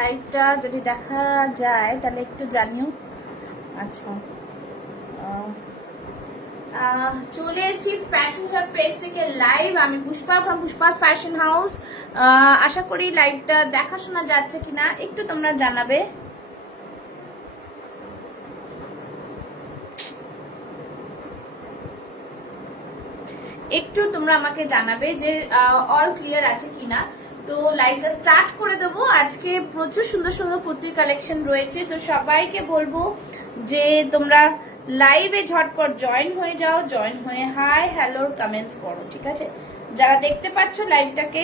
লাইভটা যদি দেখা যায় তাহলে একটু জানিও। আচ্ছা, চলে এসেছি ফ্যাশন ক্লাব পেজ থেকে লাইভ। আমি পুষ্পা ফ্রম পুষ্পাস ফ্যাশন হাউস। আশা করি লাইভটা দেখাশোনা যাচ্ছে কিনা একটু তোমরা জানাবে। একটু তোমরা আমাকে জানাবে যে অল ক্লিয়ার আছে কিনা। তো লাইভটা স্টার্ট করে দেবো। আজকে প্রচুর সুন্দর সুন্দর কুর্তির কালেকশন রয়েছে, তো সবাইকে বলবো যে তোমরা লাইভে ঝটপট জয়েন হয়ে যাও, জয়েন হয়ে হাই হ্যালো কমেন্টস করো, ঠিক আছে? যারা দেখতে পাচ্ছ লাইভটাকে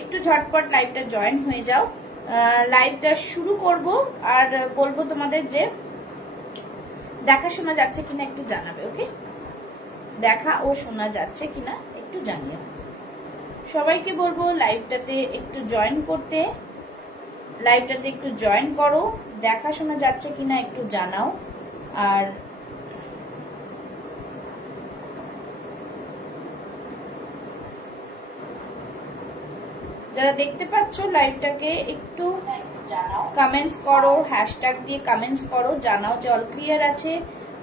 একটু ঝটপট লাইভটা জয়েন হয়ে যাও। লাইভটা শুরু করব আর বলবো তোমাদের যে দেখা শোনা যাচ্ছে কিনা একটু জানাবে। ওকে, দেখা ও শোনা যাচ্ছে কিনা একটু জানিও। সবাইকে বলবো লাইভটাতে একটু জয়েন করতে, লাইভটাতে একটু জয়েন করো, দেখা শোনা যাচ্ছে কিনা একটু জানাও। আর যারা দেখতে পাচ্ছ লাইভটাকে একটু জানাও, কমেন্টস করো, হ্যাশট্যাগ দিয়ে কমেন্টস করো, জানাও যে অল ক্লিয়ার আছে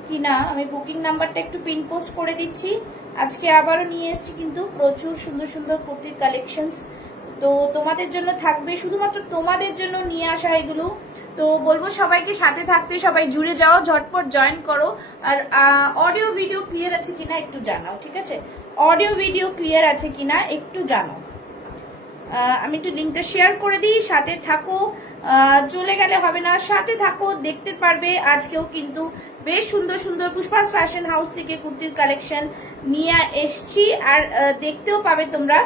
কিনা। আমি বুকিং নাম্বারটা একটু পিন পোস্ট করে দিচ্ছি। আজকে আবারও নিয়ে এসেছি কিন্তু প্রচুর সুন্দর সুন্দর কুর্তির কালেকশনস, তো তোমাদের জন্য থাকবে, শুধুমাত্র তোমাদের জন্য নিয়ে আসা এগুলো। তো বলবো সবাইকে সাথে থাকতে, সবাই জুড়ে যাও, ঝটপট জয়েন করো। আর অডিও ভিডিও ক্লিয়ার আছে কিনা একটু জানাও, ঠিক আছে? অডিও ভিডিও ক্লিয়ার আছে কিনা একটু জানাও। আমি একটু লিঙ্কটা শেয়ার করে দিই, সাথে থাকো, চলে গেলে হবে না, সাথে থাকো, দেখতে পারবে। আজকেও কিন্তু বেশ সুন্দর সুন্দর পুষ্পাস ফ্যাশন হাউস থেকে কুর্তির কালেকশন নিয়ে এসছি, আর দেখতেও পাবে তোমরা।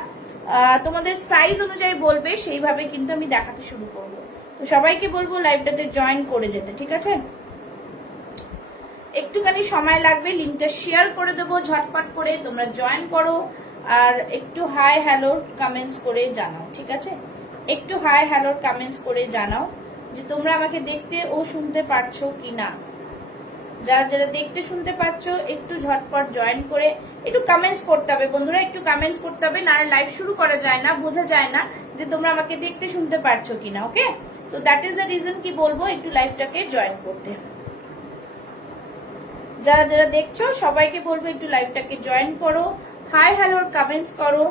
তোমাদের সাইজ অনুযায়ী বলবে, সেইভাবে কিন্তু আমি দেখাতে শুরু করব। তো সবাইকে বলবো লাইভটাতে জয়েন করে যেতে, ঠিক আছে? একটুখানি সময় লাগবে, লিঙ্কটা শেয়ার করে দেবো ঝটপট করে, তোমরা জয়েন করো আর একটু হাই হ্যালো কমেন্টস করে জানাও, ঠিক আছে? একটু হাই হ্যালো কমেন্টস করে জানাও যে তোমরা আমাকে দেখতে ও শুনতে পারছো কিনা। যারা যারা দেখতে শুনতে পাচ্ছ একটু ঝটপট জয়েন করে একটু কমেন্টস করতে হবে বন্ধুরা, একটু কমেন্টস করতে হবে, নাহলে লাইভ শুরু করা যায় না, বোঝা যায় না যে তোমরা আমাকে দেখতে শুনতে পারছো কিনা। ওকে, তো দ্যাট ইজ দ্য রিজন কি বলবো একটু লাইভটাকে জয়েন করতে। যারা যারা দেখছো সবাইকে বলবো একটু লাইভটাকে জয়েন করো, হাই হ্যালোর কমেন্টস করো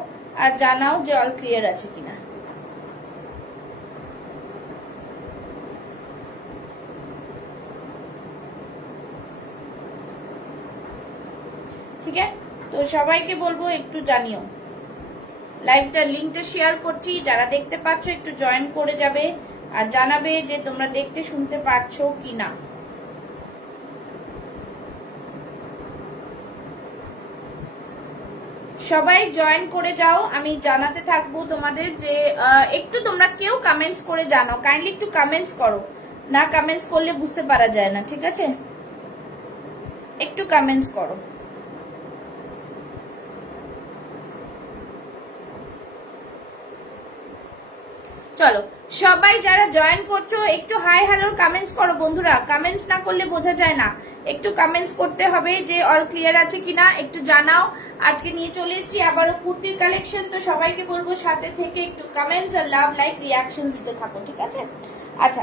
আর জানাও যে অল ক্লিয়ার আছে কিনা। ঠিক আছে, তো সবাইকে বলবো একটু জানিও। লাইভটার লিঙ্কটা শেয়ার করছি, যারা দেখতে পাচ্ছ একটু জয়েন করে যাবে আর জানাবে যে তোমরা দেখতে শুনতে পারছো কিনা। সবাই জয়েন করে যাও, আমি জানাতে থাকবো তোমাদের যে একটু তোমরা কেউ কমেন্টস করে জানাও, কাইন্ডলি একটু কমেন্টস করো, না কমেন্টস করলে বুঝতে পারা যায় না, ঠিক আছে? একটু কমেন্টস করো। চলো সবাই যারা জয়েন করছো একটু হাই হ্যালো কমেন্টস করো বন্ধুরা, কমেন্টস না করলে বোঝা যায় না, একটু কমেন্টস করতে হবে যে অল ক্লিয়ার আছে কিনা একটু জানাও। আজকে নিয়ে চলে এসেছি আবারও কুর্তির কালেকশন, তো সবাইকে বলবো সাথে থেকে একটু কমেন্টস আর লাভ লাইক রিয়াকশন দিতে থাকো, ঠিক আছে? আচ্ছা,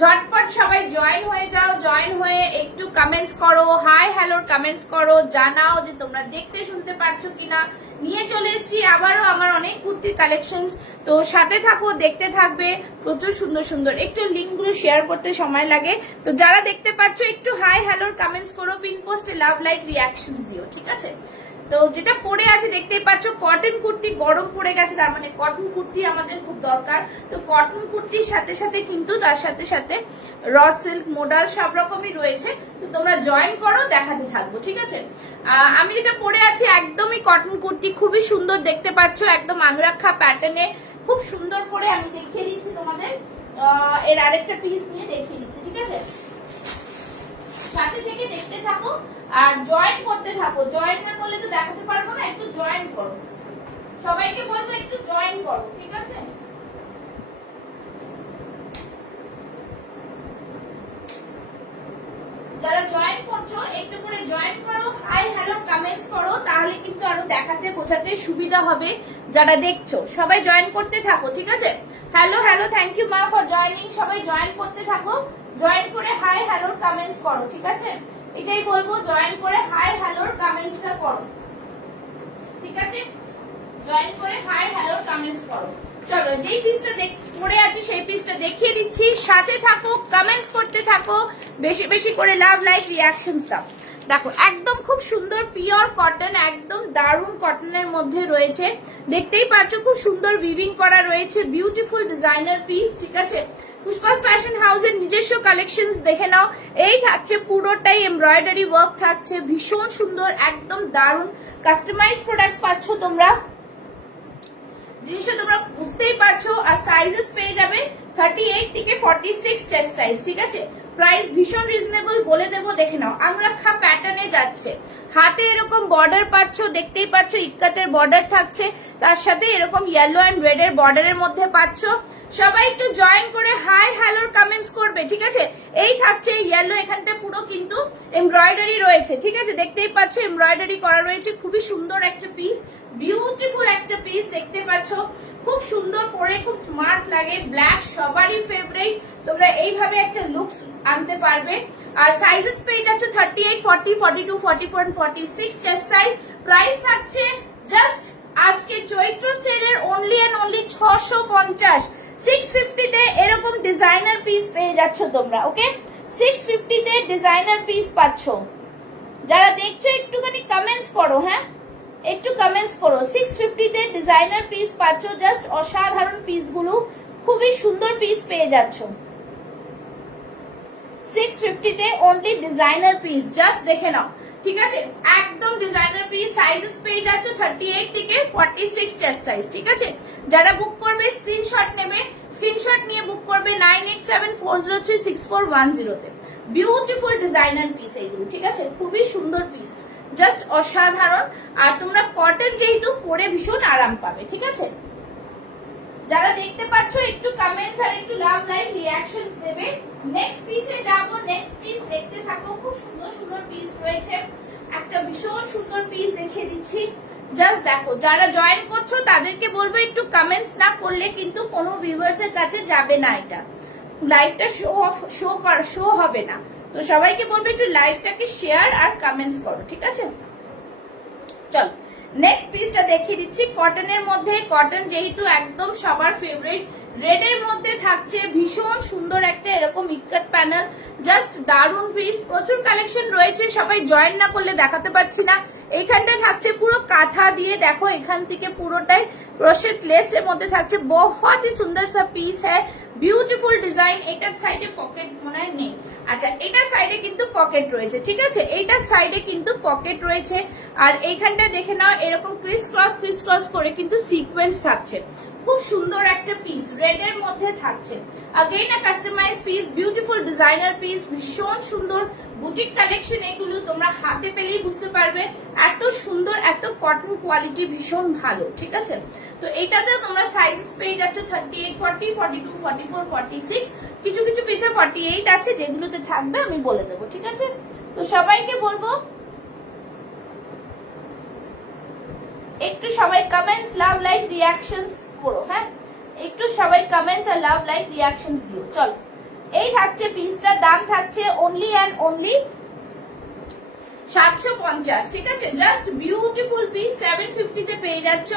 ঝটপট সবাই জয়েন হয়ে যাও, জয়েন হয়ে একটু কমেন্টস করো, হাই হ্যালোর কমেন্টস করো, জানাও যে তোমরা দেখতে শুনতে পারছো কিনা। নিয়ে চলে এসেছি আবারও আমার অনেক কুর্তির কালেকশনস, তো সাথে থাকো, দেখতে থাকবে, প্রচুর সুন্দর সুন্দর। একটু লিঙ্কগুলো শেয়ার করতে সময় লাগে, তো যারা দেখতে পাচ্ছ একটু হাই হ্যালোর কমেন্টস করো, পিন পোস্টে লাভ লাইক রিয়াকশনস দিও, ঠিক আছে? তো যেটা পরে আছে দেখতেই পাচ্ছ কটন কুর্তি, গরম পড়ে গেছে, তার মানে কটন কুর্তি আমাদের খুব দরকার। তো কটন কুর্তির সাথে সাথে কিন্তু তার সাথে সাথে র সিল্ক মোডাল সব রকমই রয়েছে, তো তোমরা জয়েন করো, দেখাতে থাকবো, ঠিক আছে? আমি যেটা পরে আছি একদমই কটন কুর্তি, খুবই সুন্দর দেখতে পাচ্ছ, একদম আংরাক্ষা প্যাটার্নে, খুব সুন্দর করে আমি দেখিয়ে দিচ্ছি তোমাদের। এর আরেকটা পিস নিয়ে দেখিয়ে দিচ্ছি, ঠিক আছে? সাথে থেকে দেখতে থাকো আর জয়েন করতে থাকো, জয়েন না করলে তো দেখাতে পারবো না, একটু জয়েন করো, সবাইকে বলবো একটু জয়েন করো, ঠিক আছে? যারা জয়েন করছো একটু করে জয়েন করো, হাই হ্যালো কমেন্টস করো, তাহলে কিন্তু আরো দেখাতে বোঝাতে সুবিধা হবে যারা দেখছো সবাই জয়েন করতে থাকো, ঠিক আছে? হ্যালো হ্যালো, থ্যাংক ইউ মা ফর জয়েনিং। সবাই জয়েন করতে থাকো, জয়েন করে হাই হ্যালোর কমেন্টস করো, ঠিক আছে? এটাই বলবো, জয়েন করে হাই হ্যালোর কমেন্টসটা করো, ঠিক আছে? জয়েন করে হাই হ্যালোর কমেন্টস করো। চলো, যেই পিসটা পড়ে আছে সেই পিসটা দেখিয়ে দিচ্ছি, সাথে থাকো, কমেন্টস করতে থাকো, বেশি বেশি করে লাভ লাইক রিয়াকশনস দাও। দেখো একদম খুব সুন্দর পিওর কটন, একদম দারুণ কটনের মধ্যে রয়েছে, দেখতেই পাচ্ছ খুব সুন্দর উইভিং করা রয়েছে, বিউটিফুল ডিজাইনার পিস, ঠিক আছে? পুষ্পাস ফ্যাশন হাউসের নিজস্ব কালেকশনস দেখে নাও। এই থাকছে পুরোটাই এমব্রয়ডারি ওয়ার্ক থাকছে, ভীষণ সুন্দর, একদম দারুণ কাস্টমাইজ প্রোডাক্ট পাচ্ছ তোমরা, জিনিসটা তোমরা বুঝতেই পারছো। আর সাইজেস পেয়ে যাবে 38 থেকে 46 চেস্ট সাইজ, ঠিক আছে? প্রাইস ভীষণ রিজনেবল, বলে দেবো, দেখে নাও। আংরাখা প্যাটার্নে যাচ্ছে, হাতে এরকম বর্ডার পাচ্ছ, দেখতেই পাচ্ছ ইক্কাতের বর্ডার থাকছে, তার সাথে এরকম ইয়েলো এন্ড রেড এর বর্ডারের মধ্যে পাচ্ছ। সবাই একটু জয়েন করে হাই হ্যালোর কমেন্টস করবে, ঠিক আছে? এই থাকছে ইয়েলো, এখানটা পুরো কিন্তু এমব্রয়ডারি রয়েছে, ঠিক আছে? দেখতেই পাচ্ছ এমব্রয়ডারি করা রয়েছে, খুবই সুন্দর একটা পিস, বিউটিফুল একটা পিস, দেখতে পাচ্ছ খুব সুন্দর, পরে খুব স্মার্ট লাগে, ব্ল্যাক সবারই ফেভারিট, তোমরা এইভাবে একটা লুকস আনতে পারবে। আর সাইজেস পেয়ে যাচ্ছ 38, 40, 42, 44 and 46 চেস্ট সাইজ। প্রাইস থাকছে জাস্ট আজকে চৈত্র সেলের অনলি এন্ড অনলি 650, 650 তে এরকম ডিজাইনার পিস পেয়ে যাচ্ছ তোমরা, ওকে? 650 তে ডিজাইনার পিস পাচ্ছ। যারা দেখছো একটুখানি কমেন্টস করো, হ্যাঁ একটু কমেন্টস করো। 650 তে ডিজাইনার পিস পাচ্ছ, জাস্ট অসাধারণ পিসগুলো, খুবই সুন্দর পিস পেয়ে যাচ্ছ। 650 তে অনলি ডিজাইনার পিস, জাস্ট দেখে নাও, ঠিক আছে? একদম ডিজাইনার পিস, সাইজেস পেয়ে যাচ্ছ 38 থেকে 46 চেস্ট সাইজ, ঠিক আছে? যারা বুক করবে স্ক্রিনশট নেবে, স্ক্রিনশট নিয়ে বুক করবে 9874036410 তে। বিউটিফুল ডিজাইনার পিস এইগুলো, ঠিক আছে? খুবই সুন্দর পিস, জাস্ট অসাধারণ। আর তোমরা কটন যেহেতু পরে ভীষণ আরাম পাবে, ঠিক আছে? যারা দেখতে পাচ্ছ একটু কমেন্টস আর একটু লাভ লাইক রিয়াকশনস দেবে। নেক্সট পিসে যাব, নেক্সট পিস দেখতে থাকো, খুব সুন্দর সুন্দর পিস রয়েছে, একটা ভীষণ সুন্দর পিস দেখিয়ে দিচ্ছি, জাস্ট দেখো। যারা জয়েন করছো তাদেরকে বলবো একটু কমেন্টস না করলে কিন্তু কোনো ভিউয়ার্স এর কাছে যাবে না, এটা লাইভটা শো হবে না। তো সবাইকে বলবো একটু লাইভটাকে শেয়ার আর কমেন্টস করো, ঠিক আছে? চল নেক্সট পিসটা দেখিয়ে দিচ্ছি, কটনের মধ্যে, কটন যেহেতু একদম সবার ফেভারিট, রেড এর মধ্যে থাকছে, ভীষণ সুন্দর একটা এরকম ইক্কাত প্যানেল, জাস্ট দারুন পিস, প্রচুর কালেকশন রয়েছে, সবাই জয়েন না করলে দেখাতে পাচ্ছি না। এইখানটা থাকছে পুরো কাঁথা দিয়ে, দেখো এখান থেকে পুরোটাই ক্রোশেট লেস এর মধ্যে থাকছে, বহুত হি সুন্দর সা পিস হ্যাঁ, বিউটিফুল ডিজাইন। এটার সাইডে পকেট মনে হয় নেই, আচ্ছা এটার সাইডে কিন্তু পকেট রয়েছে, ঠিক আছে? এইটার সাইডে কিন্তু পকেট রয়েছে। আর এইখানটা দেখে নাও এরকম ক্রিস ক্রস করে কিন্তু সিকোয়েন্স থাকছে, খুব সুন্দর একটা পিস, রেড এর মধ্যে থাকছে। Again a customize piece, beautiful designer piece, ভীষণ সুন্দর বুটিক কালেকশন, এগুলো তোমরা হাতে পেলেই বুঝতে পারবে এত সুন্দর, এত কটন কোয়ালিটি ভীষণ ভালো, ঠিক আছে? তো এটাতে তোমরা সাইজেস পেয়ে যাচ্ছ 38, 40, 42, 44, 46, কিছু কিছু পিসে 48 আছে, যেগুলোতে থাকবে আমি বলে দেবো, ঠিক আছে? তো সবাইকে বলবো একটু সবাই কমেন্টস, লাভ লাইক রিয়াকশনস করো, হ্যাঁ একটু সবাই কমেন্টস আর লাভ লাইক রিয়াকশনস দিও। চলো, এই থাকছে পিসটার দাম থাকছে অনলি অ্যান্ড অনলি 750, ঠিক আছে? জাস্ট বিউটিফুল পিস, 750 তে পেয়ে যাচ্ছ।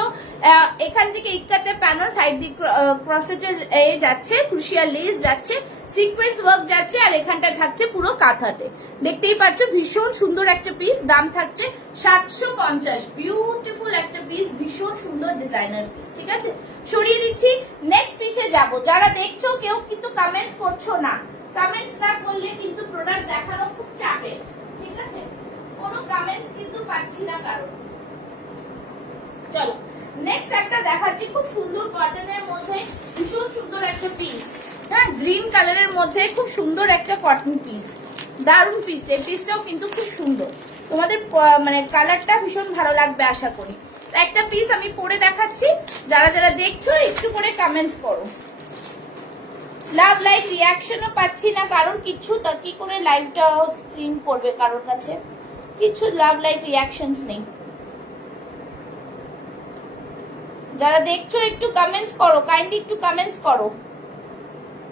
এখান থেকে ইক্কাতে প্যানেল, সাইড দিয়ে ক্রসেটের যাচ্ছে, ক্রুশিয়াল লেস যাচ্ছে, সিকোয়েন্স ওয়ার্ক যাচ্ছে, আর এখানটা থাকছে পুরো কাঁথাতে, দেখতেই পাচ্ছ ভীষণ সুন্দর একটা পিস, দাম থাকছে 750, বিউটিফুল একটা পিস, ভীষণ সুন্দর ডিজাইনার পিস, ঠিক আছে? সরিয়ে দিচ্ছি, নেক্সট পিসে যাব। যারা দেখছো কেউ কিন্তু কমেন্টস করছো না, কমেন্টস না করলে কিন্তু প্রোডাক্ট দেখানো খুব চাপের, ঠিক আছে? কোনো কমেন্টস কিন্তু পাচ্ছি না কারণ। চলো নেক্সট একটা দেখাচ্ছি, খুব সুন্দর কটনের মধ্যে ভীষণ সুন্দর একটা পিস, হ্যাঁ গ্রিন কালারের মধ্যে খুব সুন্দর একটা কটন পিস, দারুন পিস। এই পিসটাও কিন্তু খুব সুন্দর, তোমাদের মানে কালারটা ভীষণ ভালো লাগবে আশা করি। একটা পিস আমি পরে দেখাচ্ছি, যারা যারা দেখছো একটু করে কমেন্টস করো। লাভ লাইক রিয়াকশনও পাচ্ছি না কারণ কিছু, তা কি করে লাইভটা স্ক্রিন করবে কারোর কাছে, কিছু লাভ লাইক রিয়াকশনস নেই। যারা দেখছো একটু কমেন্টস করো, কাইন্ডলি একটু কমেন্টস করো।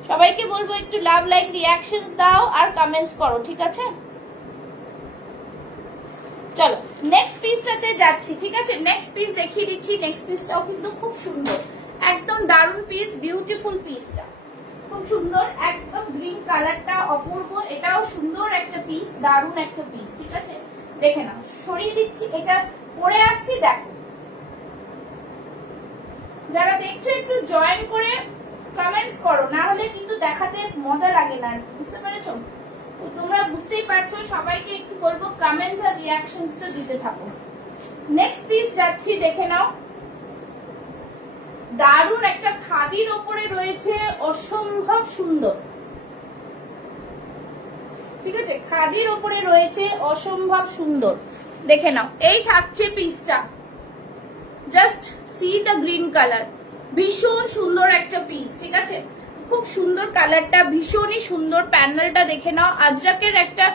সবাইকে বলবো একটু লাভ লাইক রিয়াকশনস দাও আর কমেন্টস করো, ঠিক আছে? চলো নেক্সট পিসটাতে যাচ্ছি, ঠিক আছে? নেক্সট পিস দেখিয়ে দিচ্ছি। নেক্সট পিসটাও কিন্তু খুব সুন্দর, একদম দারুন পিস, বিউটিফুল পিসটা খুব সুন্দর, একদম গ্রিন কালারটা অপূর্ব। এটাও সুন্দর একটা পিস, দারুন একটা পিস, ঠিক আছে? দেখে নাও, সরিয়ে দিচ্ছি, এটা পরে আসছি, দেখো। যারা দেখছো একটু জয়েন করে কমেন্টস করো, না হলে কিন্তু দেখাতে মজা লাগে না, বুঝতে পেরেছো? তো তোমরা বুঝতেই পারছো, সবাইকে একটু বলবো কমেন্টস আর রিয়াকশনসটা দিতে থাকো। নেক্সট পিস যাচ্ছি, দেখে নাও। দারুন একটা খাদির ওপরে রয়েছে, অসম্ভব সুন্দর, ঠিক আছে? খাদির ওপরে রয়েছে, অসম্ভব সুন্দর, দেখে নাও। এই থাকছে পিসটা, just see the green colour, ভীষণ সুন্দর একটা পিস, ঠিক আছে? খুব সুন্দর কালারটা, ভীষণই সুন্দর। প্যানেলটা দেখে নাও, আজরাকের একটা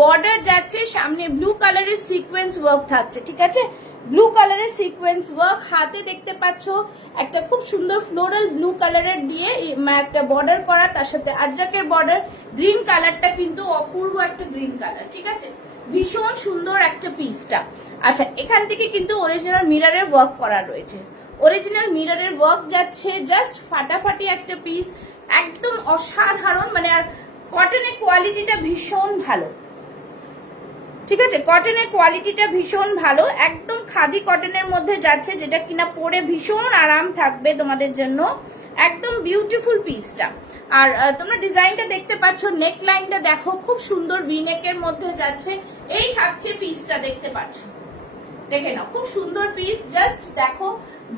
বর্ডার যাচ্ছে, সামনে ব্লু কালারের সিকোয়েন্স ওয়ার্ক থাকছে, ঠিক আছে? ব্লু কালারের সিকোয়েন্স ওয়ার্ক, হাতে দেখতে পাচ্ছ একটা খুব সুন্দর ফ্লোরাল ব্লু কালারের দিয়ে একটা বর্ডার করা, তার সাথে আজরাকের বর্ডার। গ্রিন কালারটা কিন্তু অপূর্ব একটা গ্রিন কালার, ঠিক আছে? ভীষণ সুন্দর একটা পিসটা। আচ্ছা, এখান থেকে কিন্তু অরিজিনাল মিররের ওয়ার্ক করা রয়েছে, অরিজিনাল মিররের ওয়ার্ক যাচ্ছে, জাস্ট ফাটাফাটি একটা পিস, একদম অসাধারণ। মানে আর কটনের কোয়ালিটিটা ভীষণ ভালো, ঠিক আছে? কটনের কোয়ালিটিটা ভীষণ ভালো, একদম খাদি কটনের মধ্যে যাচ্ছে, যেটা কিনা পরে ভীষণ আরাম থাকবে তোমাদের জন্য। একদম বিউটিফুল পিসটা। আর তোমরা ডিজাইনটা দেখতে পাচ্ছ, নেক লাইনটা দেখো, খুব সুন্দর ভি নেকের মধ্যে যাচ্ছে। এই থাকছে পিসটা, দেখতে পাচ্ছ, দেখে নাও, খুব সুন্দর পিস। জাস্ট দেখো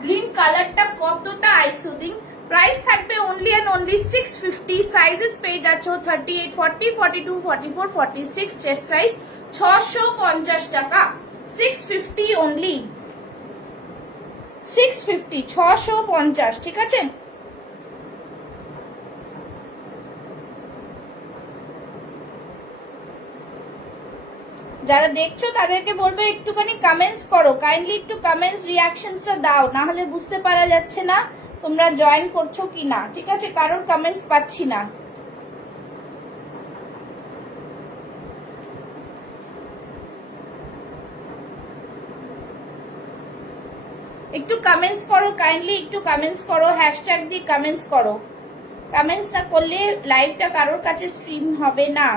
গ্রিন কালারটা কতটা আইসুদিং। প্রাইস থাকবে অনলি অ্যান্ড অনলি 650। সাইজেস পেয়ে যাচ্ছ 38, 40, 42, 44, 46, চেস্ট সাইজ। 650 টাকা, 650 অনলি, 650, 650, ঠিক আছে? যারা দেখছো তাদেরকে বলবো একটুখানি কমেন্টস করো, কাইন্ডলি একটু কমেন্টস রিয়াকশনসটা দাও, না হলে বুঝতে পারা যাচ্ছে না তোমরা জয়েন করছো কি না, ঠিক আছে? কারোর কমেন্টস পাচ্ছি না। একটু কমেন্টস করো, কাইন্ডলি একটু কমেন্টস করো, হ্যাশট্যাগ দিয়ে কমেন্টস করো। কমেন্টস না করলে লাইভটা কারোর কাছে স্ট্রিম হবে না,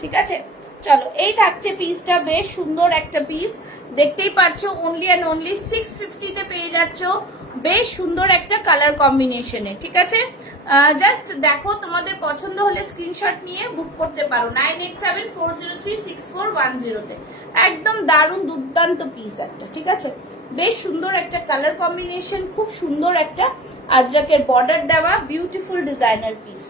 ঠিক আছে? চলো, এই থাকছে পিসটা, বেশ সুন্দর একটা পিস, দেখতেই পাচ্ছ। অনলি অ্যান্ড অনলি 650 তে পেয়ে যাচ্ছ, বেশ সুন্দর একটা কালার কম্বিনেশনে, ঠিক আছে? জাস্ট দেখো, তোমাদের পছন্দ হলে স্ক্রিনশট নিয়ে বুক করতে পারো 9874036410 তে। একদম দারুণ দুর্দান্ত পিস একটা, ঠিক আছে? বেশ সুন্দর একটা কালার কম্বিনেশন, খুব সুন্দর একটা আজরাকের বর্ডার দেওয়া, বিউটিফুল ডিজাইনার পিস।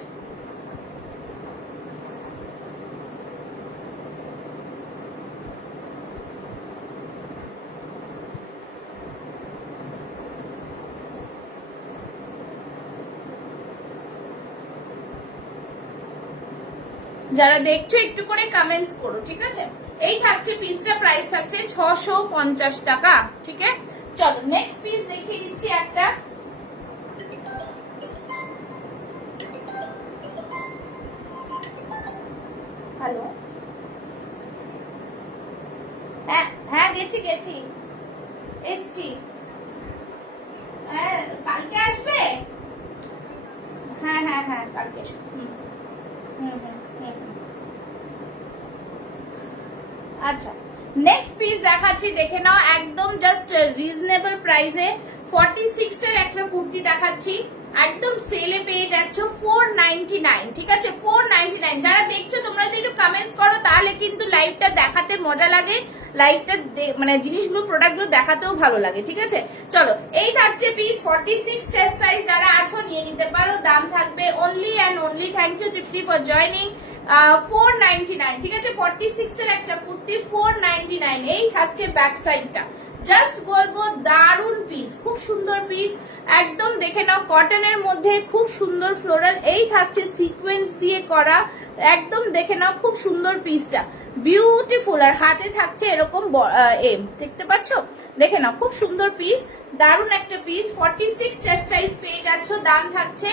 যারা দেখছো একটু করে কমেন্টস করো, ঠিক আছে? এই থাকছে পিসটা, প্রাইস থাকছে 650 টাকা, ঠিক আছে? চলো নেক্সট পিস দেখিয়ে দিচ্ছি একটা। হ্যালো, হ্যাঁ হ্যাঁ, গেছি গেছি, এসছি। হ্যাঁ, কালকে আসবে? হ্যাঁ হ্যাঁ হ্যাঁ, কালকে এসো। আচ্ছা, নেক্সট পিস দেখাচ্ছি, দেখে নাও। একদম জাস্ট রিজনেবল প্রাইসে 46 এর একটা কুর্তি দেখাচ্ছি, একদম সেলে পেয়ে যাচ্ছ 499, ঠিক আছে? 499। যারা দেখছো তোমরা যদি একটু কমেন্টস করো, তাহলে কিন্তু লাইভটা দেখাতে মজা লাগে, লাইভটা মানে জিনিসগুলো, প্রোডাক্টগুলো দেখাতেও ভালো লাগে, ঠিক আছে? চলো, এই থাকছে পিস 46 চেস্ট সাইজ। যারা আছো নিয়ে নিতে পারো, দাম থাকবে only and only, thank you Tripti for joining, 499, ঠিক আছে? 46 এর একটা কুর্তি 499। এই থাকছে ব্যাক সাইডটা, জাস্ট বলবো দারুন পিস, খুব সুন্দর পিস, একদম দেখে নাও, কটনের মধ্যে খুব সুন্দর ফ্লোরাল। এই থাকছে সিকোয়েন্স দিয়ে করা, একদম দেখে নাও, খুব সুন্দর পিসটা, বিউটিফুল। আর হাতে থাকছে এরকম এম, দেখতে পাচ্ছ, দেখে নাও খুব সুন্দর পিস, দারুন একটা পিস। 46 চেস্ট সাইজ পেয়ে যাচ্ছ, দাম থাকছে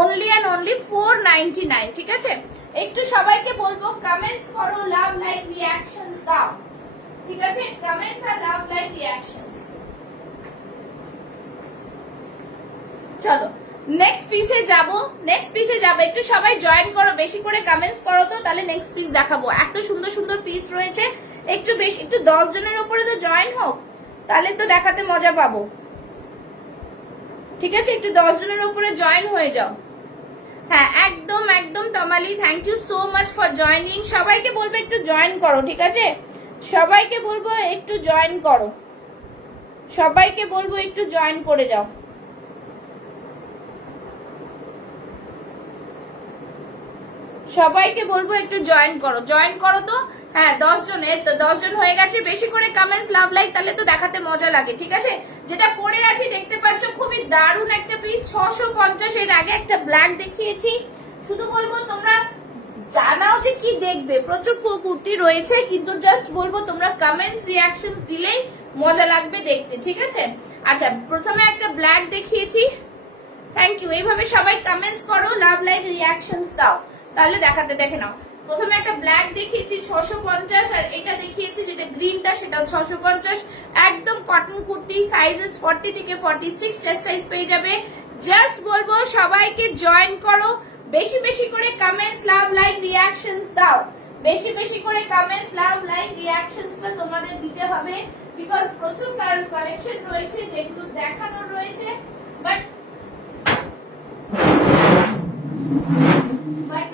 অনলি অ্যান্ড অনলি 499। ঠিক আছে, একটু সবাইকে বলবো কমেন্টস করো, লাভ লাইক রিঅ্যাকশনস দাও। ঠিক আছে, কমেন্টস আর লাভ লাইক রিঅ্যাকশনস। চলো নেক্সট পিসে যাব, নেক্সট পিসে যাব। একটু সবাই জয়েন করো, বেশি করে কমেন্টস করো, তো তাহলে নেক্সট পিস দেখাবো। এত সুন্দর সুন্দর পিস রয়েছে, একটু বেশি, একটু 10 জনের উপরে তো জয়েন হোক, তাহলে তো দেখাতে মজা পাবো। ঠিক আছে, একটু 10 জনের উপরে জয়েন হয়ে যাও। হ্যাঁ একদম একদম Tamali, thank you so much for joining. সবাইকে বলবো একটু জয়েন করো, ঠিক আছে, সবাইকে বলবো একটু জয়েন করো, সবাইকে বলবো একটু জয়েন করে যাও। সবাইকে বলবো একটু জয়েন করো, জয়েন করো তো। হ্যাঁ 10 জন, এর তো 10 জন হয়ে গেছে। বেশি করে কমেন্টস, লাভ লাইক, তাহলে তো দেখাতে মজা লাগে। ঠিক আছে, যেটা পরে আছি দেখতে পাচ্ছ, খুবই দারুণ একটা পিস, 650। এর আগে একটা ব্ল্যাক দেখিয়েছি, শুধু বলবো তোমরা জানাও যে কি দেখবে, প্রচুর কুর্তি রয়েছে, কিন্তু জাস্ট বলবো তোমরা কমেন্টস রিঅ্যাকশনস দিলেই মজা লাগবে দেখতে। ঠিক আছে, আচ্ছা প্রথমে একটা ব্ল্যাক দেখিয়েছি, থ্যাংক ইউ। এইভাবে সবাই কমেন্টস করো, লাভ লাইক রিঅ্যাকশনস দাও, তাহলে দেখাতে, দেখে নাও। প্রথমে একটা ব্ল্যাক দেখিয়েছি 650, আর এটা দেখিয়েছি যেটা গ্রিনটা, সেটাও 650। একদম কটন কুর্তি, সাইজেস 40 থেকে 46 চেস্ট সাইজ পেয়ে যাবে। জাস্ট বলবো সবাইকে জয়েন করো, বেশি বেশি করে কমেন্টস, লাভ লাইক রিঅ্যাকশনস দাও, বেশি বেশি করে কমেন্টস, লাভ লাইক রিঅ্যাকশনসটা তোমাদের দিতে হবে, বিকজ প্রচুর কালেকশন রয়েছে যেগুলো দেখানোর রয়েছে, বাট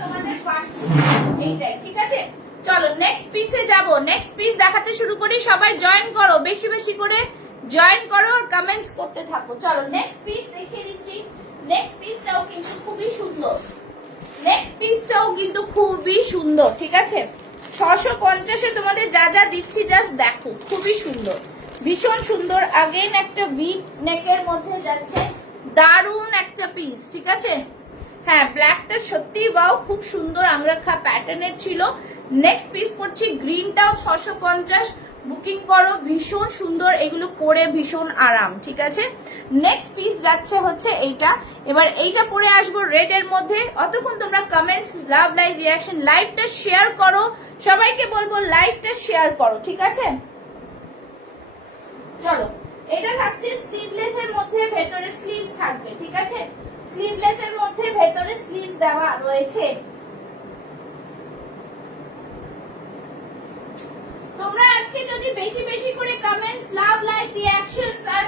তোমাদের পাচ্ছি এইটাই। ঠিক আছে, চলো নেক্সট পিসে যাব, নেক্সট পিস দেখাতে শুরু করি। সবাই জয়েন করো, বেশি বেশি করে জয়েন করো আর কমেন্টস করতে থাকো। চলো নেক্সট পিস দেখিয়ে দিচ্ছি। নেক্সট পিসটাও কিন্তু খুবই সুন্দর, নেক্সট পিসটাও কিন্তু খুবই সুন্দর। ঠিক আছে, 650-এ তোমাদের যা যা দিচ্ছি জাস্ট দেখো, খুবই সুন্দর, ভীষণ সুন্দর। আগেন একটা ভি নেকের মধ্যে যাচ্ছে, দারুণ একটা পিস। ঠিক আছে, হ্যাঁ ব্ল্যাকটা সত্যি বাও, খুব সুন্দর আংরাখা প্যাটার্নের ছিল। নেক্সট পিস পড়ছি, গ্রিনটাও 650, বুকিং করো, ভীষণ সুন্দর, এগুলো পরে ভীষণ আরাম। ঠিক আছে, নেক্সট পিস যাচ্ছে হচ্ছে এইটা। এবার এইটা পরে আসবো রেড এর মধ্যে। অতক্ষণ তোমরা কমেন্টস, লাভ লাইক রিঅ্যাকশন, লাইভটা শেয়ার করো, সবাইকে বলবো লাইভটা শেয়ার করো। ঠিক আছে, চলো এটা থাকছে স্লিভলেস এর মধ্যে, ভেতরে স্লিভস থাকবে। ঠিক আছে, স্লিভলেস এর মধ্যে ভেতরে স্লিভস দেওয়া রয়েছে। তোমরা আজকে যদি বেশি বেশি করে কমেন্টস, লাভ লাইক রিঅ্যাকশনস আর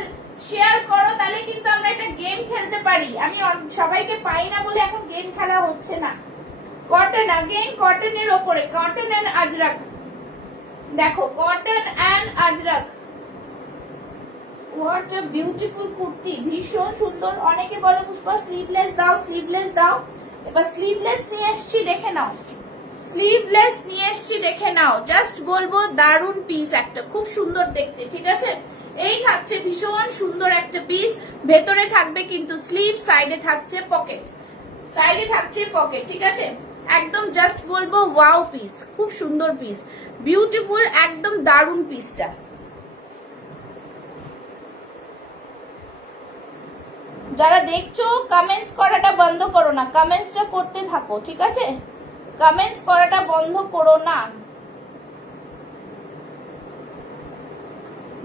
শেয়ার করো, তাহলে কিন্তু আমরা একটা গেম খেলতে পারি। আমি সবাইকে পাই না বলে এখন গেম খেলা হচ্ছে না। কটন, अगेन কটনের ওপরে, কটন এন্ড আজরাক, দেখো cotton and Ajrakh, what a beautiful kurti, ভীষণ সুন্দর। অনেকে বলে পুষ্পা স্লিভলেস দাও, স্লিভলেস দাও, এবার স্লিভলেস নিয়ে এসছি, দেখে নাও, স্লিভলেস নিয়ে এসছি, দেখে নাও। জাস্ট বলবো দারুন পিস একটা, খুব সুন্দর দেখতে। ঠিক আছে, এই থাকছে ভীষণ সুন্দর একটা পিস, ভেতরে থাকবে কিন্তু স্লিভ, সাইডে থাকছে পকেট, সাইডে থাকছে পকেট। ঠিক আছে, একদম জাস্ট বলবো ওয়াও পিস, খুব সুন্দর পিস, বিউটিফুল, একদম দারুন পিসটা। যারা দেখছো কমেন্টস করাটা বন্ধ করো না, কমেন্টসটা করতে থাকো। ঠিক আছে, কমেন্টস করাটা বন্ধ করো না।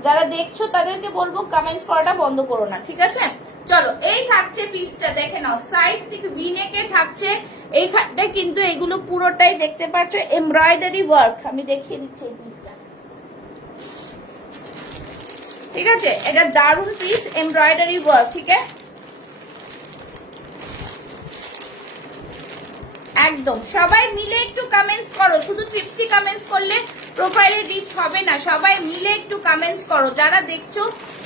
যারা দেখছো তাদেরকে বলবো কমেন্টস করাটা বন্ধ করো না। ঠিক আছে, চলো এই থাকছে পিসটা, দেখে নাও, সাইড থেকে ভি নেকে থাকছে। এইখানটা কিন্তু এগুলো পুরোটাই দেখতে পাচ্ছ এমব্রয়ডারি ওয়ার্ক। আমি দেখিয়ে দিচ্ছি এই পিসটা। ঠিক আছে, এটা দারুন পিস, এমব্রয়ডারি ওয়ার্ক। ঠিক আছে, একদম সবাই মিলে একটু কমেন্টস করো, শুধু 50 কমেন্টস করলে প্রোফাইলে রিচ হবে না, সবাই মিলে একটু কমেন্টস করো। যারা দেখছো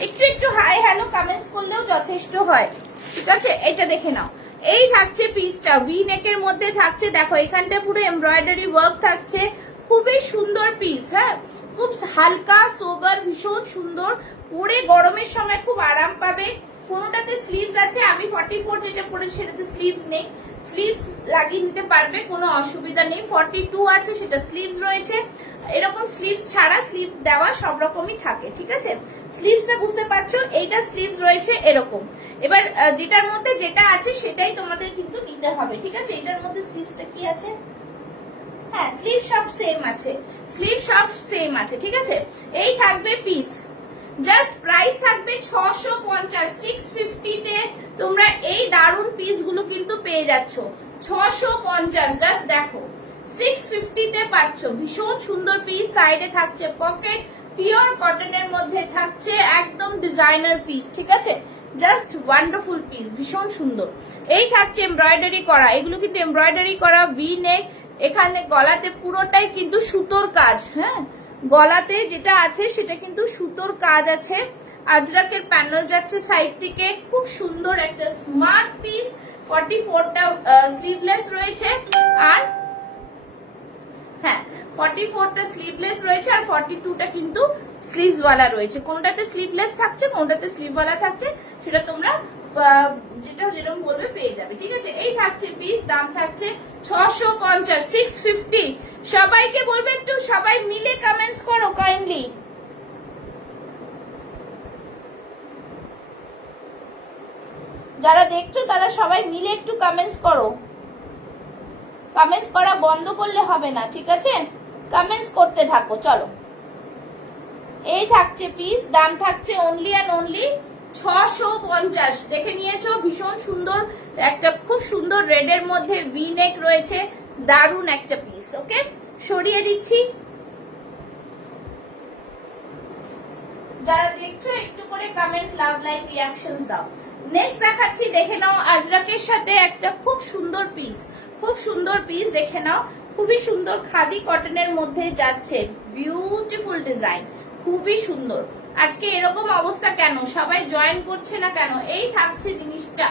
একটু একটু হাই হ্যালো কমেন্টস করলেও যথেষ্ট হয়। ঠিক আছে, এটা দেখে নাও, এই থাকছে পিসটা, ভি নেকের মধ্যে থাকছে, দেখো এখানটা পুরো এমব্রয়ডারি ওয়ার্ক থাকছে, খুবই সুন্দর পিস। হ্যাঁ, খুব হালকা সোবার, ভীষণ সুন্দর, পরে গরমের সময় খুব আরাম পাবে। কোনোটাতে স্লিভস আছে, আমি 44 যেটা পরেছি সেটাতে স্লিভস নেই, স্লিভস লাগিয়ে নিতে পারবে, কোনো অসুবিধা নেই। 42 আছে, সেটা স্লিভস রয়েছে। এরকম স্লিভস ছাড়া স্লিভ দেওয়া সব রকমই থাকে, ঠিক আছে। স্লিভসটা বুঝতে পারছো, এইটা স্লিভস রয়েছে এরকম। এবার যেটার মধ্যে যেটা আছে সেটাই তোমাদের কিন্তু নিতে হবে, ঠিক আছে। এটার মধ্যে স্লিভসটা কি আছে, হ্যাঁ স্লিভ সব সেম আছে, স্লিভ সব সেম আছে, ঠিক আছে। এই থাকবে পিস, জাস্ট প্রাইস থাকবে 650। 650 তে তোমরা এই দারুন পিস গুলো কিন্তু পেয়ে যাচ্ছ। 650, জাস্ট দেখো 650 তে পাচ্ছ ভীষণ সুন্দর পিস। সাইডে থাকছে পকেট, পিওর কটনের মধ্যে থাকছে, একদম ডিজাইনার পিস, ঠিক আছে। জাস্ট ওয়ান্ডারফুল পিস, ভীষণ সুন্দর। এই থাকছে এমব্রয়ডারি করা, এগুলো কিন্তু এমব্রয়ডারি করা ভি নেক। এখানে গলাতে পুরোটাই কিন্তু সুতোর কাজ, হ্যাঁ গলাতে যেটা আছে সেটা কিন্তু সুতোর কাজ আছে। আজরাকের প্যানেল যাচ্ছে সাইড থেকে, খুব সুন্দর একটা স্মার্ট পিস। 44টা স্লিভলেস রয়েছে, আর হ্যাঁ 44টা স্লিভলেস রয়েছে, আর 42টা কিন্তু স্লিভস ওয়ালা রয়েছে। কোনটাতে স্লিভলেস থাকছে, কোনটাতে স্লিভ ওয়ালা থাকছে, সেটা তোমরা যেটা যেরকম বলবে পেয়ে যাবে, ঠিক আছে। এই থাকছে পিস, দাম থাকছে 650, 650। সবাইকে বলবে একটু সবাই মিলে কমেন্টস করো কাইন্ডলি। যারা দেখছো তারা সবাই মিলে একটু কমেন্টস করো। কমেন্টস করা বন্ধ করলে হবে না, ঠিক আছে, কমেন্টস করতে থাকো। চলো, এই থাকছে পিস, দাম থাকছে অনলি অ্যান্ড অনলি 650। দেখে নিয়েছো, ভীষণ সুন্দর একটা, খুব সুন্দর রেড এর মধ্যে ভি নেক রয়েছে, দারুন একটা পিস। ওকে, সরিয়ে দিচ্ছি। যারা দেখছো একটু করে কমেন্টস, লাভ, লাইক, রিয়াকশনস দাও। নেক্সট দেখাচ্ছি, দেখে নাও আজরাকের সাথে একটা খুব সুন্দর পিস, খুব সুন্দর পিস, দেখে নাও, খুবই সুন্দর খাদি কটনের মধ্যে যাচ্ছে, বিউটিফুল ডিজাইন, খুবই সুন্দর। আজকে এরকম অবস্থা কেন, সবাই জয়েন করছে না কেন? এই থাকছে জিনিসটা,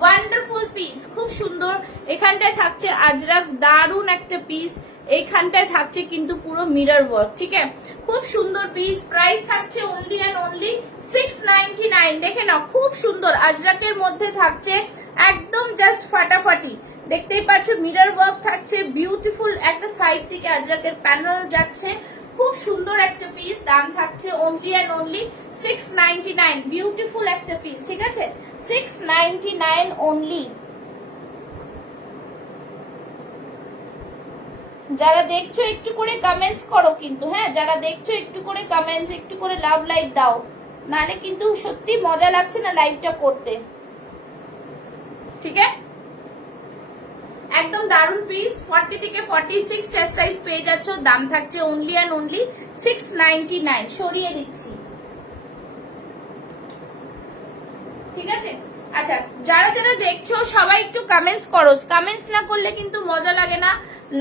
ওয়ান্ডারফুল পিস, খুব সুন্দর। এখানটায় থাকছে আজরাক, দারুন একটা পিস। এইখানটায় থাকছে কিন্তু পুরো মিরর ওয়ার্ক, ঠিক আছে, খুব সুন্দর পিস। প্রাইস থাকছে অনলি অ্যান্ড অনলি 699। দেখে নাও, খুব সুন্দর আজরাকের মধ্যে থাকছে, একদম জাস্ট ফাটাফাটি। দেখতেই পাচ্ছ মিরর ওয়ার্ক থাকছে, বিউটিফুল একটা সাইড থেকে আজরাকের প্যানেল যাচ্ছে, খুব সুন্দর একটা পিস। দাম থাকছে অনলি অ্যান্ড অনলি 699। বিউটিফুল একটা পিস, ঠিক আছে, 699 অনলি। যারা দেখছো একটু করে কমেন্টস করো কিন্তু, হ্যাঁ যারা দেখছো একটু করে কমেন্টস, একটু করে লাভ লাইক দাও, নালে কিন্তু সত্যি মজা লাগছে না লাইভটা করতে, ঠিক আছে। একদম দারুন পিস, 40 থেকে 46 চেস্ট সাইজ পেয়ে যাচ্ছ। দাম থাকছে অনলি অ্যান্ড অনলি 699। সরিয়ে দিচ্ছি, ঠিক আছে। আচ্ছা, যারা যারা দেখছো সবাই একটু কমেন্টস করো, কমেন্টস না করলে কিন্তু মজা লাগে না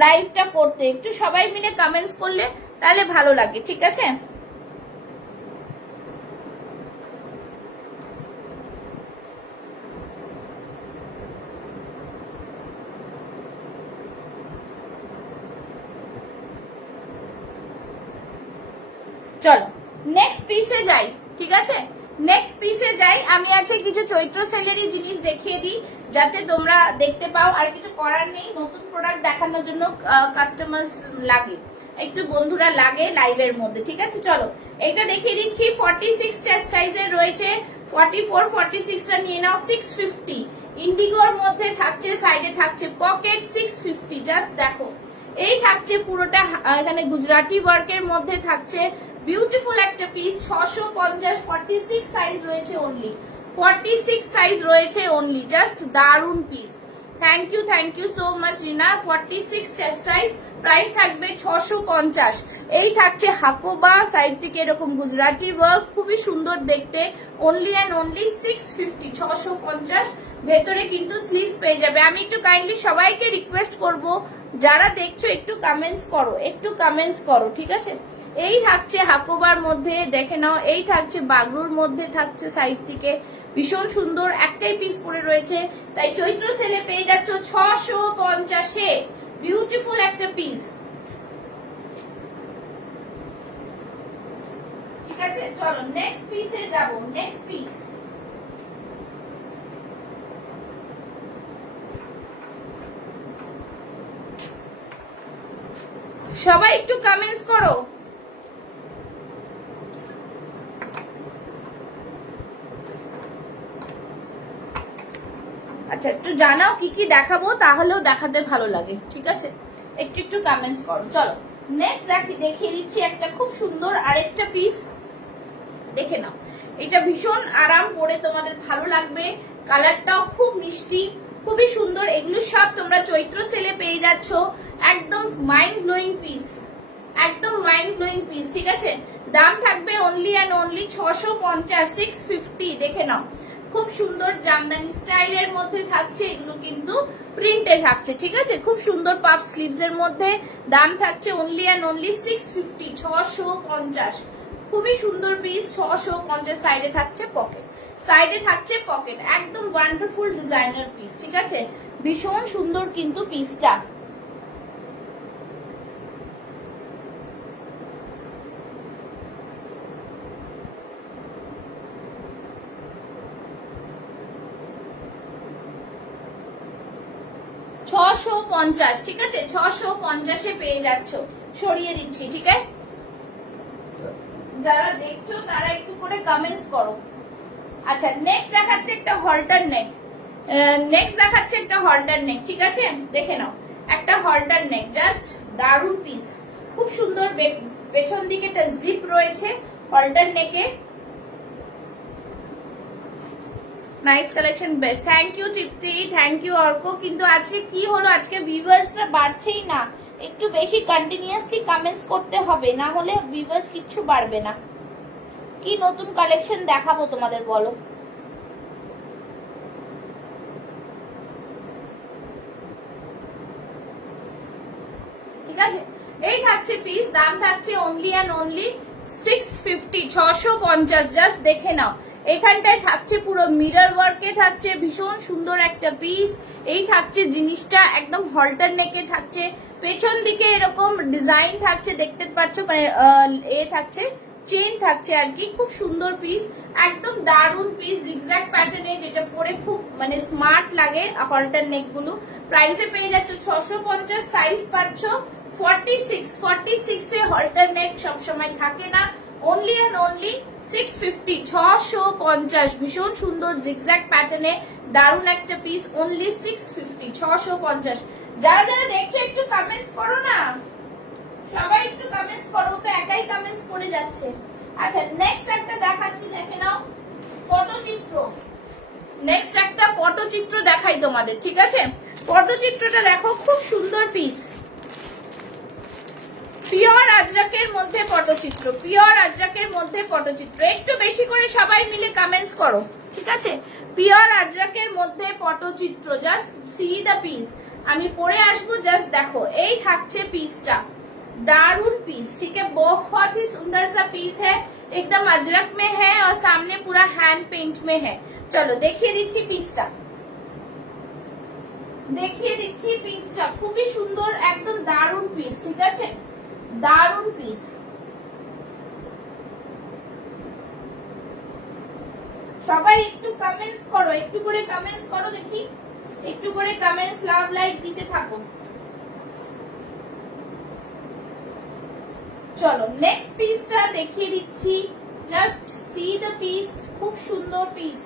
লাইভটা করতে। একটু সবাই মিলে কমেন্টস করলে তাহলে ভালো লাগে, ঠিক আছে। চলো নেক্সট পিসে যাই, ঠিক আছে, নেক্সট পিসে যাই। আমি আছে কিছু চৈত্র সেলেরই জিনিস দেখিয়ে দিই যাতে তোমরা দেখতে পাও। আর কিছু করার নেই, নতুন প্রোডাক্ট দেখানোর জন্য কাস্টমার্স লাগে, একটু বন্ধুরা লাগে লাইভের মধ্যে, ঠিক আছে। চলো এটা দেখিয়ে দিচ্ছি, 46 চেস্ট সাইজের রয়েছে, 44 46টা নিয়ে নাও। 650 ইন্ডিগোর মধ্যে থাকছে, সাইডে থাকছে পকেট, 650। জাস্ট দেখো, এই থাকছে পুরোটা, এখানে গুজরাটি ওয়ার্কের মধ্যে থাকছে, বিউটিফুল একটা পিস। 650, 46 সাইজ রয়েছে অনলি, 46 সাইজ রয়েছে অনলি, জাস্ট দারুন piece. Thank you so much Rina. 46 chest size, price থাকবে 650। এই থাকছে হাকোবা, সাইড থেকে এরকম গুজরাটি ওয়ার্ক, খুবই সুন্দর দেখতে, অনলি অ্যান্ড অনলি 650, 650। ভেতরে কিন্তু স্লিভস পেয়ে যাবে। আমি একটু কাইন্ডলি সবাইকে রিকোয়েস্ট করব, যারা দেখছো একটু কমেন্টস করো, একটু কমেন্টস করো, ঠিক আছে। এই থাকছে হাকোবার মধ্যে, দেখে নাও। এই থাকছে বাগরুর মধ্যে থাকছে সাইড থেকে, ভীষণ সুন্দর। একটাই পিস পরে রয়েছে, তাই চৈত্র সেলে পেয়ে যাচ্ছ 650-এ। বিউটিফুল একটা পিস, ঠিক আছে। চলো নেক্সট পিসে যাব, নেক্সট পিস। সবাই একটু কমেন্টস করো। আচ্ছা একটু জানাও কি কি দেখাবো, তাহলেও দেখাতে ভালো লাগে, ঠিক আছে? একটু একটু কমেন্টস করো। চলো নেক্সট দেখিয়ে দিচ্ছি একটা খুব সুন্দর আরেকটা পিস, দেখে নাও। এটা ভীষণ আরাম, পরে তোমাদের ভালো লাগবে, কালারটাও খুব মিষ্টি, খুবই সুন্দর। এগুলো সব তোমরা চৈত্র সেলে পেয়ে যাচ্ছ, একদম মাইন্ড ব্লোয়িং পিস, একদম মাইন্ড ব্লোয়িং পিস, ঠিক আছে? দাম থাকবে অনলি অ্যান্ড অনলি 650, 650। দেখে নাও, খুব সুন্দর জামদানি স্টাইলের মধ্যে থাকছে, এগুলো কিন্তু প্রিন্টে থাকছে, ঠিক আছে? খুব সুন্দর পাফ স্লিভস এর মধ্যে, দাম থাকছে অনলি অ্যান্ড অনলি 650, 650। খুবই সুন্দর পিস, 650। সাইডে থাকছে পকেট, সাইডে থাকছে পকেট, একদম ওয়ান্ডারফুল ডিজাইনার পিস, ঠিক আছে? ভীষণ সুন্দর কিন্তু পিসটা। $650, ঠিক আছে? 650-এ পেয়ে যাচ্ছ। সরিয়ে দিচ্ছি, ঠিক আছে? যারা দেখছো তারা একটু করে কমেন্টস করো। আচ্ছা নেক্সট দেখাচ্ছে একটা হল্টার নেক, নেক্সট দেখাচ্ছে একটা হল্টার নেক, ঠিক আছে? দেখে নাও, একটা হল্টার নেক, জাস্ট দারুন পিস, খুব সুন্দর। পেছন দিকে একটা জিপ রয়েছে হল্টার নেকে। Nice collection, best. Thank you Tripti, thank you Arko. কিন্তু আজকে কি হলো, আজকে ভিউয়ার্সরা বাড়ছেই না, একটু বেশি কন্টিনিউয়াসলি কমেন্টস করতে হবে, না হলে ভিউয়ার্স কিচ্ছু বাড়বে না। কি নতুন কালেকশন দেখাবো তোমাদের বলো? ঠিক আছে, এই থাকছে পিস, দাম থাকছে অনলি অ্যান্ড অনলি 650, 650। জাস্ট দেখে নাও, এখানটায় থাকছে পুরো মিরর ওয়ার্কে থাকছে, ভীষণ সুন্দর একটা পিস। এই থাকছে জিনিসটা, একদম হল্টার নেকে থাকছে, পেছন দিকে এরকম ডিজাইন থাকছে, দেখতে পাচ্ছ, মানে এ থাকছে, চেন থাকছে আর কি। খুব সুন্দর পিস, একদম দারুন পিস, জিগজ্যাগ প্যাটার্নে, যেটা পরে খুব মানে স্মার্ট লাগে হল্টার নেক গুলো। প্রাইসে পেয়ে যাচ্ছ 650, সাইজ পাচ্ছ 46, 46 এ হল্টার নেক সবসময় থাকে না, অনলি অ্যান্ড অনলি 650, 650। ভীষণ সুন্দর জিগজ্যাগ প্যাটার্নে দারুন একটা পিস, অনলি 650, 650। যারা যারা দেখছো একটু কমেন্টস করো না, সবাই একটু কমেন্টস করো, তো একাই কমেন্টস করে যাচ্ছে। আচ্ছা নেক্সট একটা দেখাচ্ছি, দেখে নাও, পটচিত্র। নেক্সট একটা পটচিত্র দেখাই তোমাদের, ঠিক আছে? পটচিত্রটা দেখো, খুব সুন্দর পিস, পিওর আজরাকের মধ্যে পটচিত্র, পিওর আজরাকের মধ্যে পটচিত্র। একটু বেশি করে সবাই মিলে কমেন্টস করো, ঠিক আছে? পিওর আজরাকের মধ্যে পটচিত্র, জাস্ট সি দ্য পিস। আমি পরে আসবো, জাস্ট দেখো, এই থাকছে পিসটা, दारुण पीस, ठीक है? बहुत ही सुंदर सा पीस है, एकदम अजरक में है और सामने पूरा हैंड पेंट में है। चलो देखिए दिच्छी पीसटा, देखिए दिच्छी पीसटा, खूबी सुंदर, एकदम दारुण पीस, ठीक है? दारुण पीस। সবাই একটু কমেন্টস করো, একটু করে কমেন্টস করো, দেখি একটু করে কমেন্টস, লাভ লাইক দিতে থাকো। চলো নেক্সট পিসটা দেখিয়ে দিচ্ছি, জাস্ট সি দ্য পিস, খুব সুন্দর পিস।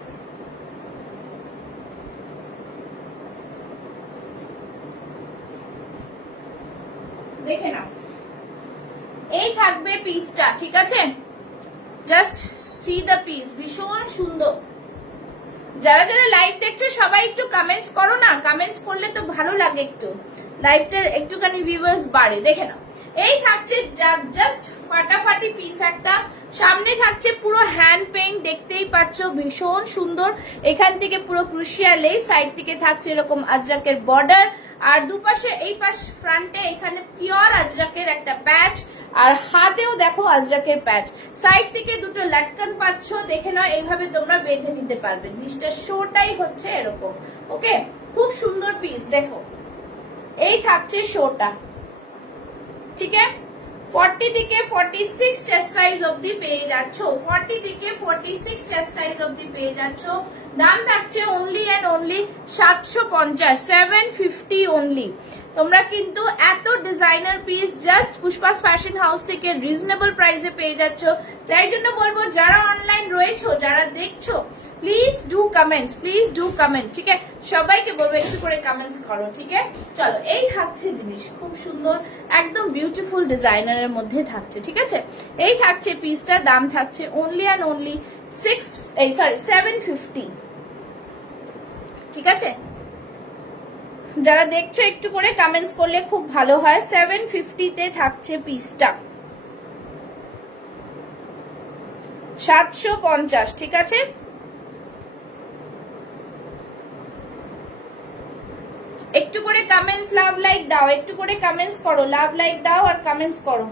দেখে নাও, এই থাকবে পিসটা, ঠিক আছে? জাস্ট সি দ্য পিস, ভীষণ সুন্দর। যারা যারা লাইভ দেখছো সবাই একটু কমেন্টস করো না, কমেন্টস করলে তো ভালো লাগে, একটু লাইভটার একটুখানি ভিউয়ার্স বাড়ে। দেখে নাও, এই থাকছে জাস্ট ফাটাফাটি পিস একটা, সামনে থাকছে পুরো হ্যান্ড পেইন্ট, দেখতেই পাচ্ছ, ভীষণ সুন্দর। এখান থেকে পুরো ক্রুশিয়া লেস, সাইড থেকে থাকছে এরকম আজরাকের বর্ডার, আর দুপাশে এই পাশ ফ্রন্টে এখানে পিওর আজরাকের একটা প্যাচ, আর হাতেও দেখো আজরাকের প্যাচ, সাইড থেকে দুটো লাটকান পাচ্ছ। দেখে নাও, এইভাবে তোমরা বেঁধে নিতে পারবে, জিনিসটা শোটাই হচ্ছে এরকম। ওকে, খুব সুন্দর পিস, দেখো এই থাকছে শোটা, ঠিক আছে? 40 থেকে 46 চেস্ট সাইজ অবধি পেয়ে যাচ্ছ, 40 থেকে 46 চেস্ট সাইজ অবধি পেয়ে যাচ্ছ। দাম থাকছে অনলি এন্ড অনলি 750, 750 অনলি। তোমরা কিন্তু এত designer piece just Pushpa's fashion house থেকে রিজনেবল প্রাইসে পেয়ে যাচ্ছ। তাই জন্য বলবো যারা অনলাইন রয়েছো, যারা দেখছো, please do comments, please do comments, ঠিক আছে? সবাইকে বলবো একটু করে কমেন্টস করো, ঠিক আছে? চলো, এই থাকছে জিনিস খুব সুন্দর, একদম বিউটিফুল ডিজাইনারের মধ্যে থাকছে, ঠিক আছে? এই থাকছে পিসটা, দাম থাকছে অনলি অ্যান্ড অনলি 750, ঠিক আছে? যারা দেখছো একটু করে কমেন্টস করলে খুব ভালো হয়। 750 তে থাকছে পিসটা, 750, ঠিক আছে? একটু করে কমেন্টস, লাভ লাইক দাও, একটু করে কমেন্টস করো, লাভ লাইক দাও আর কমেন্টস করো।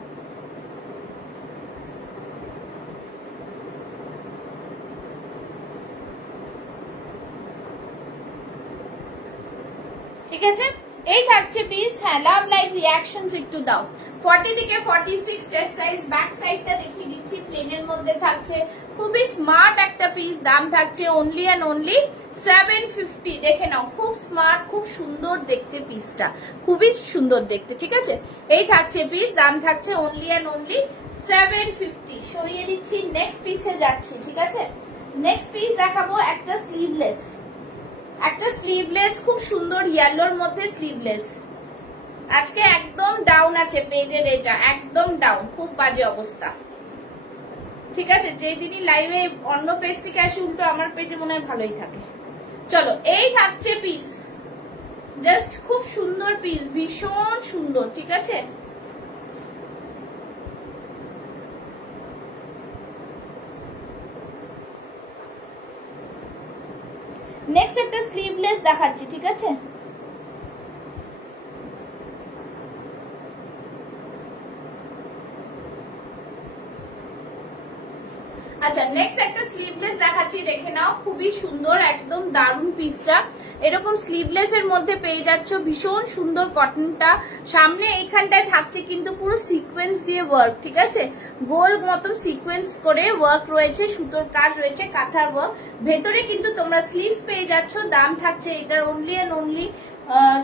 ঠিক আছে, এই থাকছে পিস। হ্যাঁ, লাভ লাইক রিঅ্যাকশনস একটু দাও। 40 থেকে 46 চেস্ট সাইজ, ব্যাক সাইডটা দেখিয়ে দিচ্ছি, প্লেনের মধ্যে থাকছে, খুবই স্মার্ট একটা পিস। দাম থাকছে অনলি এন্ড অনলি 750। দেখে নাও, খুব স্মার্ট, খুব সুন্দর দেখতে পিসটা, খুবই সুন্দর দেখতে, ঠিক আছে? এই থাকছে পিস, দাম থাকছে অনলি এন্ড অনলি 750। সরিয়ে দিচ্ছি, নেক্সট পিসে যাচ্ছি, ঠিক আছে? নেক্সট পিস দেখাবো একটা স্লিভলেস, একটা স্লিভলেস খুব সুন্দর ইয়েলোর মধ্যে স্লিভলেস। আজকে একদম ডাউন আছে পেজের, এটা একদম ডাউন, খুব বাজে অবস্থা, ঠিক আছে? যেদিনই লাইভে অন্য পেজ থেকে আসি উল্টো আমার পেজে মনে হয় ভালোই থাকে। চলো, এই থাকছে পিস, জাস্ট খুব সুন্দর পিস, ভীষণ সুন্দর, ঠিক আছে? নেক্সট একটা স্লিভলেস দেখাচ্ছি, ঠিক আছে? আচ্ছা, নেক্সট একটা স্লিভলেস দেখাচ্ছি, দেখে নাও, খুবই সুন্দর, একদম দারুন পিসটা। এরকম স্লিভলেস এর মধ্যে পেয়ে যাচ্ছ, ভীষণ সুন্দর কটনটা। সামনে এখানটায় থাকছে কিন্তু পুরো সিকোয়েন্স দিয়ে ওয়ার্ক, ঠিক আছে? গোল মতন সিকোয়েন্স করে ওয়ার্ক রয়েছে, সুতোর কাজ রয়েছে, কাঁথার ওয়ার্ক। ভেতরে কিন্তু তোমরা স্লিভস পেয়ে যাচ্ছ। দাম থাকছে এটার অনলি এন্ড অনলি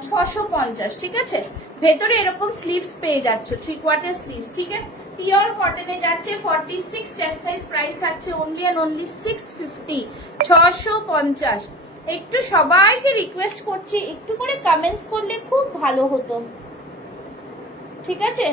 650, ঠিক আছে? ভেতরে এরকম স্লিভস পেয়ে যাচ্ছ, 3/4 স্লিভস, ঠিক আছে? পিওর কটনে যাচ্ছে, 46 চেস্ট সাইজ, প্রাইস থাকছে অনলি এন্ড অনলি 650, 650। একটু সবাইকে রিকোয়েস্ট করছি, একটু করে কমেন্টস করলে খুব ভালো হতো, ঠিক আছে?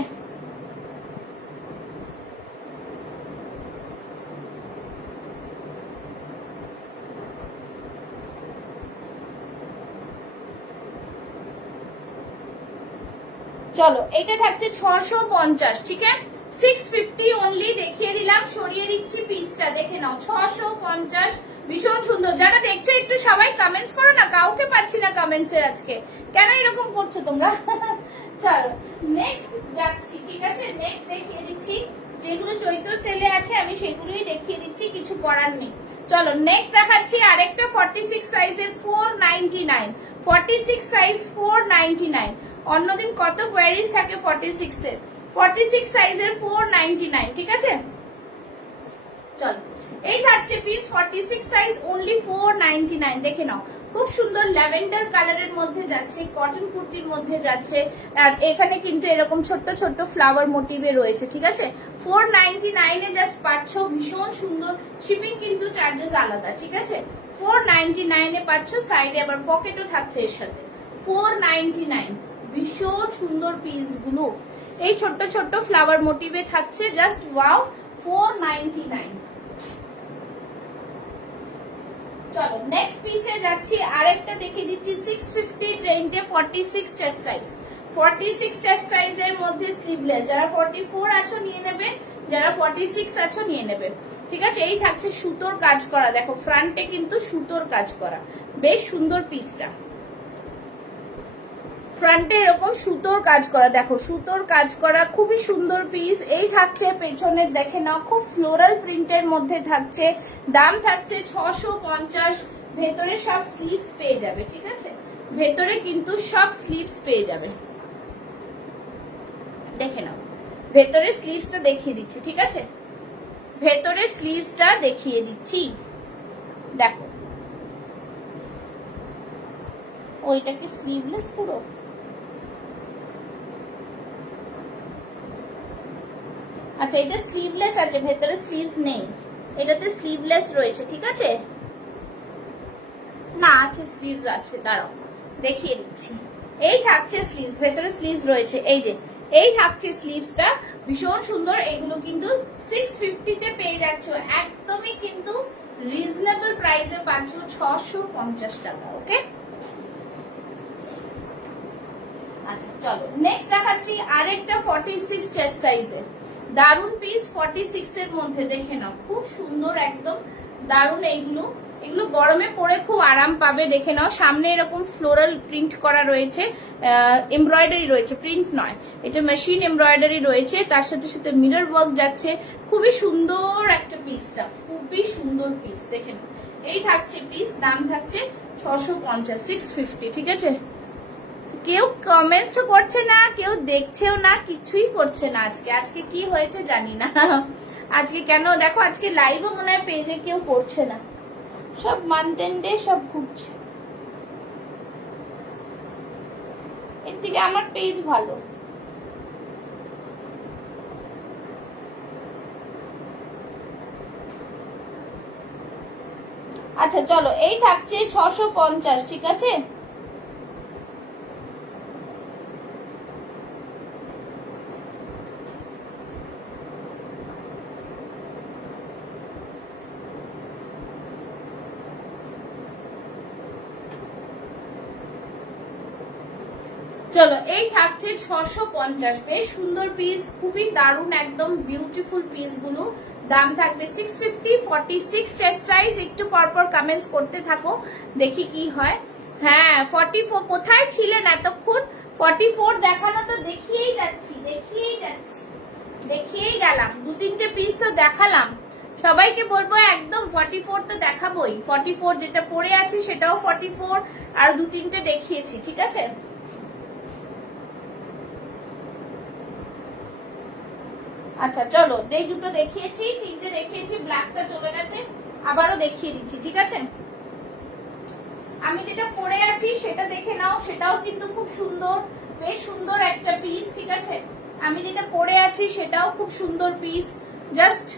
চলো, এটা থাকছে 650, ঠিক আছে? 650 অনলি দেখিয়ে দিলাম, সরিয়ে দিচ্ছি পিসটা, দেখে নাও, 650, ভীষণ সুন্দর। যারা দেখছো একটু সবাই কমেন্টস করো না, কাউকে পাচ্ছি না কমেন্টস এর আজকে, কেন এরকম করছো তোমরা? চলো, নেক্সট যাচ্ছি, ঠিক আছে? নেক্সট দেখিয়ে দিচ্ছি, যেগুলো চৈত্র সেলে আছে আমি সেগুলোই দেখিয়ে দিচ্ছি, কিছু করার নেই। চলো, নেক্সট দেখাচ্ছি আরেকটা 46 সাইজের, 499, 46 সাইজ 499। অন্যদিন কত কোয়ারিজ থাকে 46 এর, 46 সাইজের 499, ঠিক আছে? চলো, এই থাকছে পিস, 46 সাইজ অনলি 499। দেখে নাও, খুব সুন্দর ল্যাভেন্ডার কালারের মধ্যে যাচ্ছে, কটন কুর্তির মধ্যে যাচ্ছে, আর এখানে কিন্তু এরকম ছোট্ট ছোট্ট ফ্লাওয়ার মোটিভে রয়েছে, ঠিক আছে? 499 এ জাস্ট পাচ্ছ, ভীষণ সুন্দর। শিপিং কিন্তু চার্জেস আলাদা, ঠিক আছে? 499 এ পাচ্ছ, সাইডে আবার পকেটও থাকছে এর সাথে। 499, ভীষণ সুন্দর পিস গুলো, এই ছোট্ট ছোট্ট ফ্লাওয়ার মোটিভে থাকছে, জাস্ট ওয়াও, 499। চলো, নেক্সট পিসে যাচ্ছি, আরেকটা দেখিয়ে দিচ্ছি 650 রেঞ্জে, 46 চেস্ট সাইজ, 46 চেস্ট সাইজের মধ্যে স্লিভলেস। যারা 44 আছো নিয়ে নেবে, যারা 46 আছো নিয়ে নেবে, ঠিক আছে? এই থাকছে সুতোর কাজ করা, দেখো ফ্রন্টে কিন্তু সুতোর কাজ করা, বেশ সুন্দর পিসটা। ফ্রন্টে এরকম সুতোর কাজ করা, দেখো সুতোর কাজ করা, খুবই সুন্দর পিস। এই থাকছে পেছনের, দেখে নাও, খুব ফ্লোরাল প্রিন্টের মধ্যে থাকছে। দাম থাকছে 650। ভেতরে সব স্লিভস পেয়ে যাবে, ঠিক আছে? ভেতরে কিন্তু সব স্লিভস পেয়ে যাবে, দেখে নাও, ভেতরে স্লিভসটা দেখিয়ে দিচ্ছি, ঠিক আছে? ভেতরে স্লিভসটা দেখিয়ে দিচ্ছি, দেখো। ওইটা কি স্লিভলেস পুরো? আচ্ছা, এটা স্লিভলেস আছে, ভেতরে স্লিভস নেই, এটাতে স্লিভলেস রয়েছে, ঠিক আছে? না, আছে, স্লিভস আছে, দাঁড়াও দেখিয়ে দিচ্ছি। এই থাকছে স্লিভস, ভেতরে স্লিভস রয়েছে, এই যে এই থাকছে স্লিভসটা, ভীষণ সুন্দর। এগুলো কিন্তু 650 তে পেয়ে যাচ্ছ, একদমই কিন্তু রিজনেবল প্রাইসে পাচ্ছ, 650 টাকা। ওকে, আচ্ছা চলো নেক্সট দেখাচ্ছি আরেকটা 46 চেস্ট সাইজের দারুন পিস। 46 এর মধ্যে দেখে নাও, খুব সুন্দর, একদম দারুন। এইগুলো এগুলো গরমে পরে খুব আরাম পাবে, দেখে নাও। সামনে এরকম ফ্লোরাল প্রিন্ট করা রয়েছে, এমব্রয়ডারি রয়েছে, প্রিন্ট নয়, এটা মেশিন এমব্রয়ডারি রয়েছে, তার সাথে সাথে মিরর ওয়ার্ক যাচ্ছে। খুবই সুন্দর একটা পিসটা, খুবই সুন্দর পিস, দেখে নাও। এই থাকছে পিস, দাম থাকছে 650, 650, ঠিক আছে? কেউ কমেন্টসও করছে না, কেউ দেখছেও না, কিছুই করছে না। আজকে কি হয়েছে জানি না, আজকে কেন দেখো, আজকে লাইভও মনে হয় পেজে কেউ করছে না, সব মান্থ এন্ডে সব ঘুরছে। এর থেকে আমার পেজ ভালো। আচ্ছা চলো, এই থাকছে 650, ঠিক আছে? চলো, এই থাকছে 650, বেশ সুন্দর পিস, খুবই দারুণ, একদম বিউটিফুল পিস গুলো। দাম থাকবে 650, 46 চেস্ট সাইজ। একটু পরপর কমেন্টস করতে থাকো, দেখি কি হয়। হ্যাঁ 44, কোথায় ছিলেন এতক্ষণ? 44 দেখানো তো দেখিয়েই যাচ্ছি, দেখিয়েই গেলাম, 2-3টে পিস তো দেখালাম। সবাইকে বলবো একদম 44 তো দেখাবোই, 44 যেটা পরে আছি সেটাও 44, আর 2-3টে দেখিয়েছি, ঠিক আছে? আচ্ছা চলো, এই দুটো দেখিয়েছি, 3টে দেখিয়েছি, ব্ল্যাকটা চলে গেছে, আবারও দেখিয়ে দিচ্ছি, ঠিক আছে? আমি যেটা পরে আছি সেটা দেখে নাও, সেটাও কিন্তু খুব সুন্দর, বেশ সুন্দর একটা পিস, ঠিক আছে? আমি যেটা পরে আছি সেটাও খুব সুন্দর piece. Just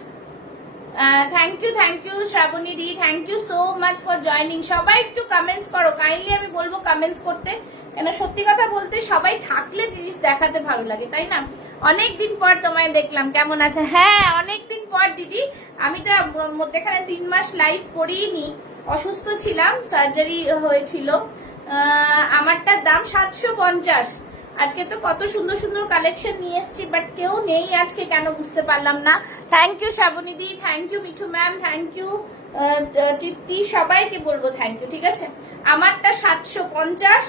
thank you Srabani di, thank you so much for joining. সবাই একটু কমেন্টস করো কাইন্ডলি, আমি বলবো কমেন্টস করতে, কেন সত্যি কথা বলতে সবাই থাকলে জিনিস দেখাতে ভালো লাগে, তাই না? অনেকদিন পর তোমায় দেখলাম, কেমন আছে? হ্যাঁ অনেকদিন পর দিদি, আমি তো মধ্যেখানে 3 মাস লাইভ করিনি, অসুস্থ ছিলাম, সার্জারি হয়েছিল। আমারটার দাম 750। আজকে তো কত সুন্দর সুন্দর কালেকশন নিয়ে এসেছি, বাট কেউ নেই আজকে, কেন বুঝতে পারলাম না। থ্যাংক ইউ শ্রাবণীদি, thank you Mithu ma'am, thank you Tripti, সবাইকে বলবো থ্যাংক ইউ, ঠিক আছে? আমারটা 750,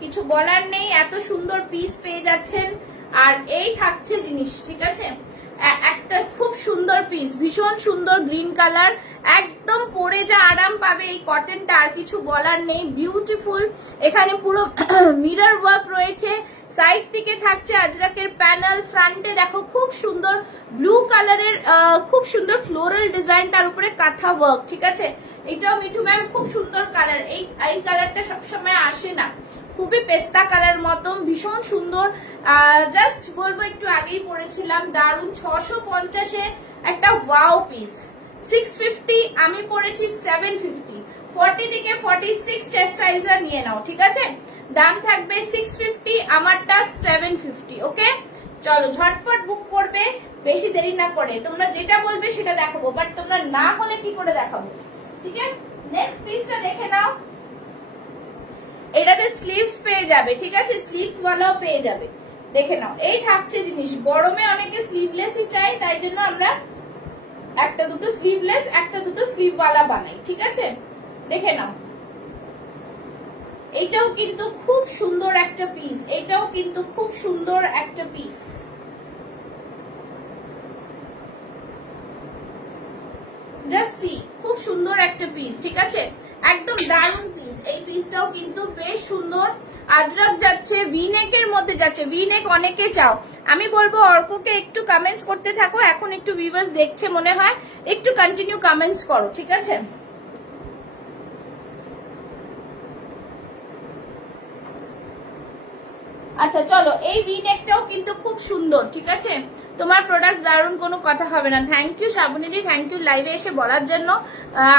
কিছু বলার নেই, এত সুন্দর পিস পেয়ে যাচ্ছেন। আর এই থাকছে জিনিস, ঠিক আছে? একটা খুব সুন্দর পিস, ভীষণ সুন্দর গ্রিন কালার, একদম পরে যা আরাম পাবে এই কটনটা, আর কিছু বলার নেই, বিউটিফুল। এখানে পুরো মিরর ওয়ার্ক রয়েছে, সাইড থেকে থাকছে আজরাকের প্যানেল, ফ্রন্টে দেখো খুব সুন্দর ব্লু কালারের খুব সুন্দর ফ্লোরাল ডিজাইন, তার উপরে কাঁথা ওয়ার্ক, ঠিক আছে? এটাও মিঠু ম্যাম খুব সুন্দর কালার, এই কালারটা সবসময় আসে না, খুবই পেস্তা কালার মতন, ভীষণ সুন্দর। জাস্ট বলবো একটু আগেই পরেছিলাম, দারুন। 650-এ একটা ওয়াও পিস। 650, আমি পরেছি 750। 40 থেকে 46 চেস্ট সাইজার নিয়ে নাও, ঠিক আছে? দাম থাকবে 650, আমারটা 750। ওকে চলো, ঝটপট বুক করবে, বেশি দেরি না করে। তোমরা যেটা বলবে সেটা দেখাবো, বাট তোমরা না হলে কি করে দেখাবো, ঠিক আছে? নেক্সট পিসটা দেখে নাও, এটাতে স্লিভস পেয়ে যাবে, ঠিক আছে? স্লিভস ওয়ালাও পেয়ে যাবে, দেখে নাও। এই থাকছে জিনিস, গরমে অনেকে স্লিভলেসই চাই, তাই জন্য আমরা একটা দুটো স্লিভলেস, একটা দুটো স্লিভ ওয়ালা বানাই, ঠিক আছে? দেখে নাও, এটাও কিন্তু খুব সুন্দর একটা পিস, এটাও কিন্তু খুব সুন্দর একটা পিস। জাস্ট সি, খুব সুন্দর একটা পিস, ঠিক আছে? একদম দারুণ পিস, এই পিসটাও কিন্তু বেশ সুন্দর। আজরাক যাচ্ছে, ভিনেকের মধ্যে যাচ্ছে, ভিনেক অনেকে চাও। আমি বলবো অর্ককে একটু কমেন্টস করতে থাকো, এখন একটু ভিউয়ার্স দেখছে মনে হয়, একটু কন্টিনিউ কমেন্টস করো, ঠিক আছে? আচ্ছা চলো, এই ভিনেকটাও কিন্তু খুব সুন্দর, ঠিক আছে? তোমার প্রোডাক্ট দারুণ, কোনো কথা হবে না। থ্যাংক ইউ শ্রাবণীদি, থ্যাংক ইউ লাইভে এসে বলার জন্য।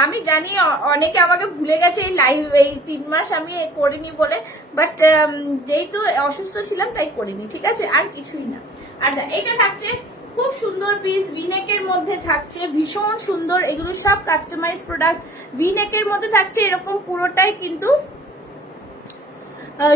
আমি জানি অনেকে আমাকে ভুলে গেছে এই লাইভ, এই 3 মাস আমি করিনি বলে, বাট যেহেতু অসুস্থ ছিলাম তাই করিনি, ঠিক আছে? আর কিছুই না। আচ্ছা, এটা থাকছে খুব সুন্দর পিস, ভিনেকের মধ্যে থাকছে, ভীষণ সুন্দর। এগুলো সব কাস্টমাইজ প্রোডাক্ট। ভিনেকের মধ্যে থাকছে এরকম পুরোটাই কিন্তু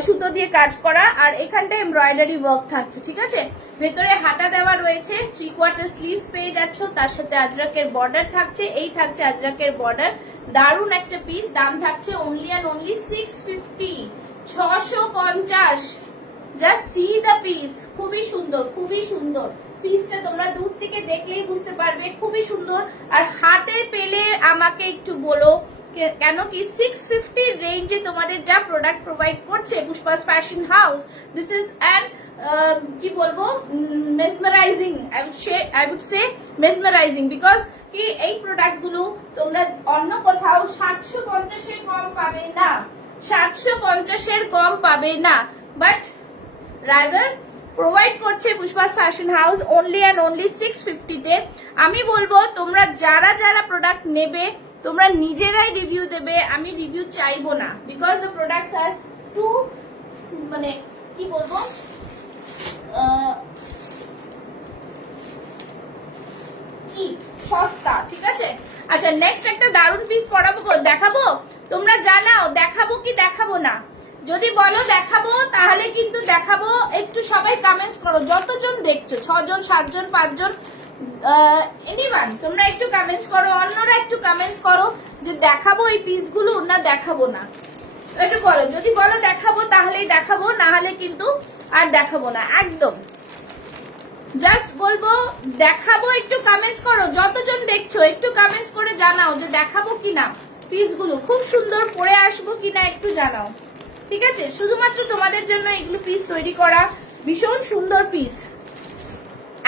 সুতো দিয়ে কাজ করা, আর এখানটা এমব্রয়ডারি ওয়ার্ক থাকছে, ঠিক আছে? ভেতরে হাতা দেওয়া রয়েছে, 3/4 স্লিভস পেয়ে যাচ্ছ, তার সাথে আজরাকের বর্ডার থাকছে, এই থাকছে আজরাকের বর্ডার। দারুন একটা পিস, দাম থাকছে only and only 650, 650। Just see the piece, খুবই সুন্দর, খুবই সুন্দর পিসটা। তোমরা দূর থেকে দেখলেই বুঝতে পারবে, খুবই সুন্দর। আর হাতে পেলে আমাকে একটু বলো, কেন কি 650 রেঞ্জে তোমাদের যা প্রোডাক্ট প্রোভাইড করছে Pushpa's fashion house, this is an কি বলবো, mesmerising. I would say mesmerising, because কি এই প্রোডাক্ট গুলো তোমরা অন্য কোথাও 750-এর কম পাবে না, 750-এর কম পাবে না, বাট রাদার প্রোভাইড করছে Pushpa's fashion house only and only 650 তে। আমি বলবো তোমরা যারা যারা প্রোডাক্ট নেবে তোমরা নিজেরাই রিভিউ দেবে, আমি রিভিউ চাইবো না, because the products are too, মানে কি বলবো, সস্তা, ঠিক আছে? আচ্ছা, নেক্সট একটা দারুন পিস পরাবো, দেখাবো, তোমরা জানাও দেখাবো কি দেখাবো না। যদি বলো দেখাবো তাহলে কিন্তু দেখাবো, একটু সবাই কমেন্টস করো, যতজন দেখছো, 6 জন 7 জন 5 জন এনিওয়ান, তোমরা একটু কমেন্টস করো, অন্যরা একটু কমেন্টস করো যে দেখাবো এই পিসগুলো না দেখাবো না, একটু বলো। যদি বলো দেখাবো তাহলেই দেখাবো, না হলে কিন্তু আর দেখাবো না একদম। জাস্ট বলবো দেখাবো, একটু কমেন্টস করো, যতজন দেখছো একটু কমেন্টস করে জানাও যে দেখাবো কিনা পিসগুলো, খুব সুন্দর পরে আসবো কিনা একটু জানাও, ঠিক আছে? শুধুমাত্র তোমাদের জন্য এগুলো পিস তৈরি করা, ভীষণ সুন্দর পিস,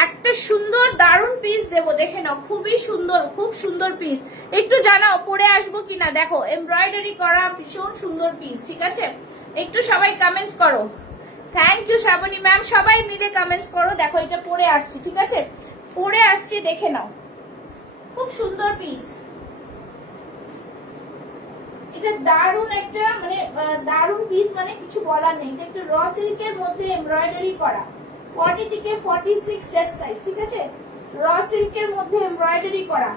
একটা সুন্দর দারুণ পিস দেবো, দেখে নাও, খুবই সুন্দর, খুব সুন্দর পিস, একটু জানাও পরে আসবো কিনা। দেখো এমব্রয়ডারি করা ভীষণ সুন্দর পিস, ঠিক আছে? একটু সবাই কমেন্টস করো। থ্যাংক ইউ শ্রাবণী ম্যাম, সবাই মিলে কমেন্টস করো। দেখো এটা পরে আসছি, ঠিক আছে? পরে আসছি, দেখে নাও, খুব সুন্দর পিস। এটা দারুণ একটা, মানে দারুণ পিস, মানে কিছু বলার নেই। এটা একটু র সিল্কের মধ্যে এমব্রয়ডারি করা, 40 থেকে 46 চেস্ট সাইজ, ঠিক আছে? র সিল্কের মধ্যে এমব্রয়ডারি করা,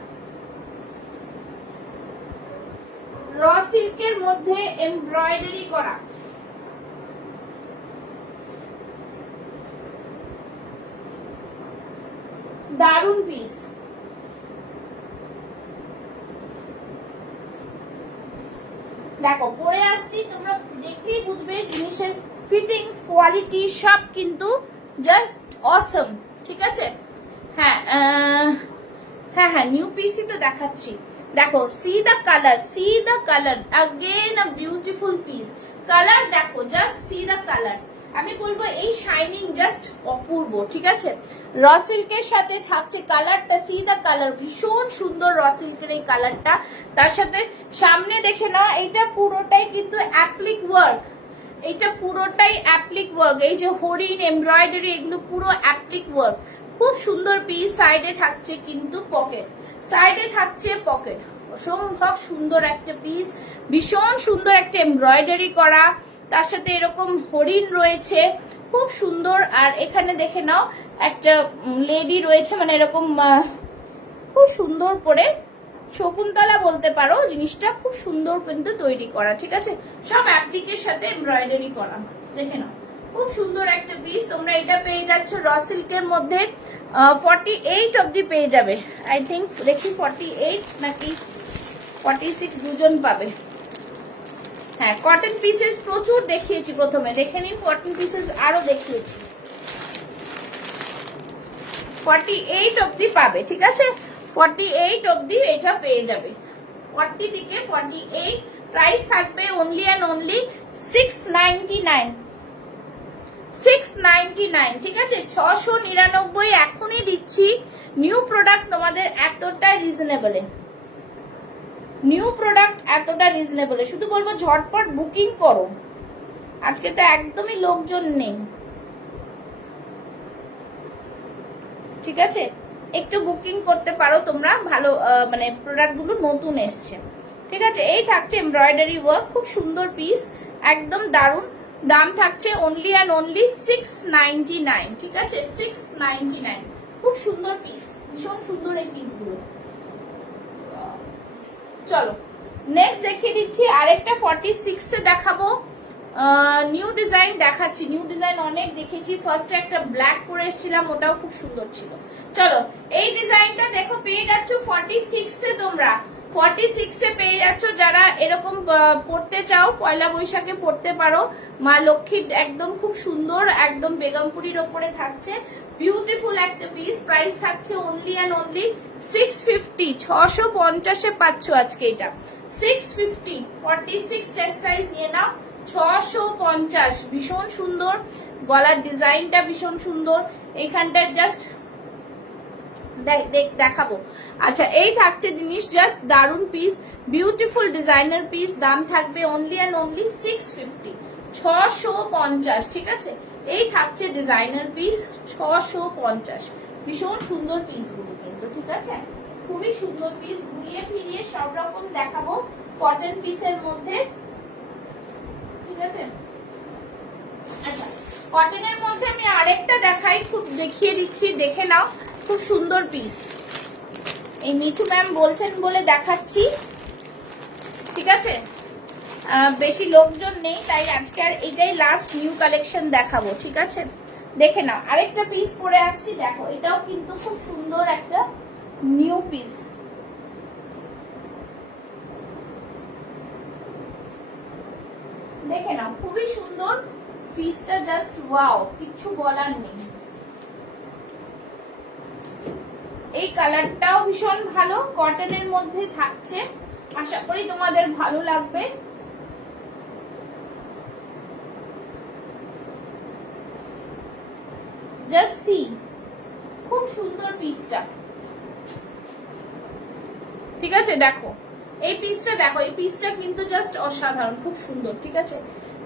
র সিল্কের মধ্যে এমব্রয়ডারি করা, দারুণ পিস। দেখো পরে আসছি, তোমরা দেখলেই বুঝবে জিনিসের ফিটিংস, কোয়ালিটি সব কিন্তু জাস্ট অসম, ঠিক আছে? হ্যাঁ হ্যাঁ হ্যাঁ, নিউ পিসই তো দেখাচ্ছি। দেখো C the colour, C the colour, again a beautiful piece. Colour দেখো, জাস্ট সি দ্য কালার। আমি বলবো এই শাইনিং জাস্ট অপূর্ব, ঠিক আছে? র সিল্কের সাথে থাকছে কালারটা, সি দ্য কালার, ভীষণ সুন্দর র সিল্কের এই কালারটা। তার সাথে সামনে দেখে নাও, এটা পুরোটাই কিন্তু অ্যাপ্লিক ওয়ার্ক, এটা পুরোটাই অ্যাপ্লিক ওয়ার্ক, এই যে হরিণ এমব্রয়ডারি এগুলো পুরো অ্যাপ্লিক ওয়ার্ক, খুব সুন্দর পিস। সাইডে থাকছে কিন্তু পকেট, সাইডে থাকছে পকেট, অসম্ভব সুন্দর একটা পিস, ভীষণ সুন্দর একটা এমব্রয়ডারি করা, তার সাথে এরকম হরিণ রয়েছে, খুব সুন্দর। আর এখানে দেখে নাও একটা লেডি রয়েছে, মানে এরকম খুব সুন্দর করে শকুন্তলা বলতে পারো, জিনিসটা খুব সুন্দর কিন্তু তৈরি করা, ঠিক আছে? সব অ্যাপ্লিকের সাথে এমব্রয়ডারি করা, দেখে নাও, খুব সুন্দর একটা পিস। তোমরা এটা পেয়ে যাচ্ছ র সিল্কের মধ্যে, 48 অব্দি পেয়ে যাবে, আই থিঙ্ক, দেখি 48 নাকি 46 দুজন পাবে। হ্যাঁ, কটন পিসেস প্রচুর দেখিয়েছি, প্রথমে দেখে নিন, কটন পিসেস আরো দেখিয়েছি, 48 অব্দি পাবে, ঠিক আছে? 48 অব্দি এটা পেয়ে যাবে, 40 থেকে 48। প্রাইস থাকবে অনলি অ্যান্ড অনলি 699। 699, ঠিক আছে, 699 এখনই দিচ্ছি। নিউ প্রোডাক্ট তোমাদের এতটা রিজনেবলে, নিউ প্রোডাক্ট এতটা রিজনেবলে, শুধু বলবো ঝটপট বুকিং করো, আজকে তো একদমই লোকজন নেই, ঠিক আছে, একটু বুকিং করতে পারো তোমরা, ভালো মানে প্রোডাক্ট গুলো নতুন এসছে, ঠিক আছে। এই থাকছে এমব্রয়ডারি ওয়ার্ক, খুব সুন্দর পিস, একদম দারুন। দাম থাকছে অনলি অ্যান্ড অনলি 699, ঠিক আছে, 699, খুব সুন্দর পিস, ভীষণ সুন্দর এই পিস গুলো। চলো নেক্সট দেখিয়ে দিচ্ছি আরেকটা 46 এ দেখাবো, নিউ ডিজাইন দেখাচ্ছি। নিউ ডিজাইন অনেক দেখেছি, ফার্স্টে একটা ব্ল্যাক করে এসেছিলাম, ওটাও খুব সুন্দর ছিল। চলো এই ডিজাইনটা দেখো, পেয়ে যাচ্ছ 46 এ, তোমরা 46 এ পেয়ে যাচ্ছ। যারা এরকম পড়তে চাও, পয়লা বৈশাখে পড়তে পারো, মা লক্ষ্মীর একদম খুব সুন্দর, একদম বেগমপুরির ওপরে থাকছে, বিউটিফুল একটা পিস। প্রাইস থাকছে অনলি অ্যান্ড অনলি 650, 650 এ পাচ্ছ আজকে এটা, 650, 46 চেস্ট সাইজ নিয়ে নাও, 650, ভীষণ সুন্দর, গলার ডিজাইনটা ভীষণ সুন্দর, এখানটা জাস্ট দেখাবো। আচ্ছা এই থাকছে জিনিস, জাস্ট দারুন পিস, বিউটিফুল ডিজাইনার পিস। দাম থাকবে অনলি অ্যান্ড অনলি 650, 650, ঠিক আছে। এই থাকছে ডিজাইনার পিস, 650, ভীষণ সুন্দর পিস গুলো কিন্তু, ঠিক আছে, খুবই সুন্দর পিস, ঘুরিয়ে ফিরিয়ে সব রকম দেখাবো কটন পিসের মধ্যে, ঠিক আছে। আচ্ছা কটনের মধ্যে আমি আরেকটা দেখাই, খুব দেখিয়ে দিচ্ছি, দেখে নাও, খুব সুন্দর পিস। এই মিঠু ম্যাম বলছেন বলে দেখাচ্ছি, ঠিক আছে, বেশি লোকজন নেই তাই আজকে আর এটাই লাস্ট নিউ কালেকশন দেখাবো, ঠিক আছে। দেখে নাও আরেকটা পিস পরে আসছি, দেখো এটাও কিন্তু খুব সুন্দর একটা নিউ পিস, দেখে নাও খুবই সুন্দর পিসটা, জাস্ট ওয়াও, কিচ্ছু বলার নেই। এই কালারটাও ভীষণ ভালো, কটনের মধ্যে থাকছে, আশা করি তোমাদের ভালো লাগবে। জাস্ট সি, খুব সুন্দর পিসটা, ঠিক আছে। দেখো এই পিসটা, দেখো এই পিসটা কিন্তু জাস্ট অসাধারণ, খুব সুন্দর, ঠিক আছে,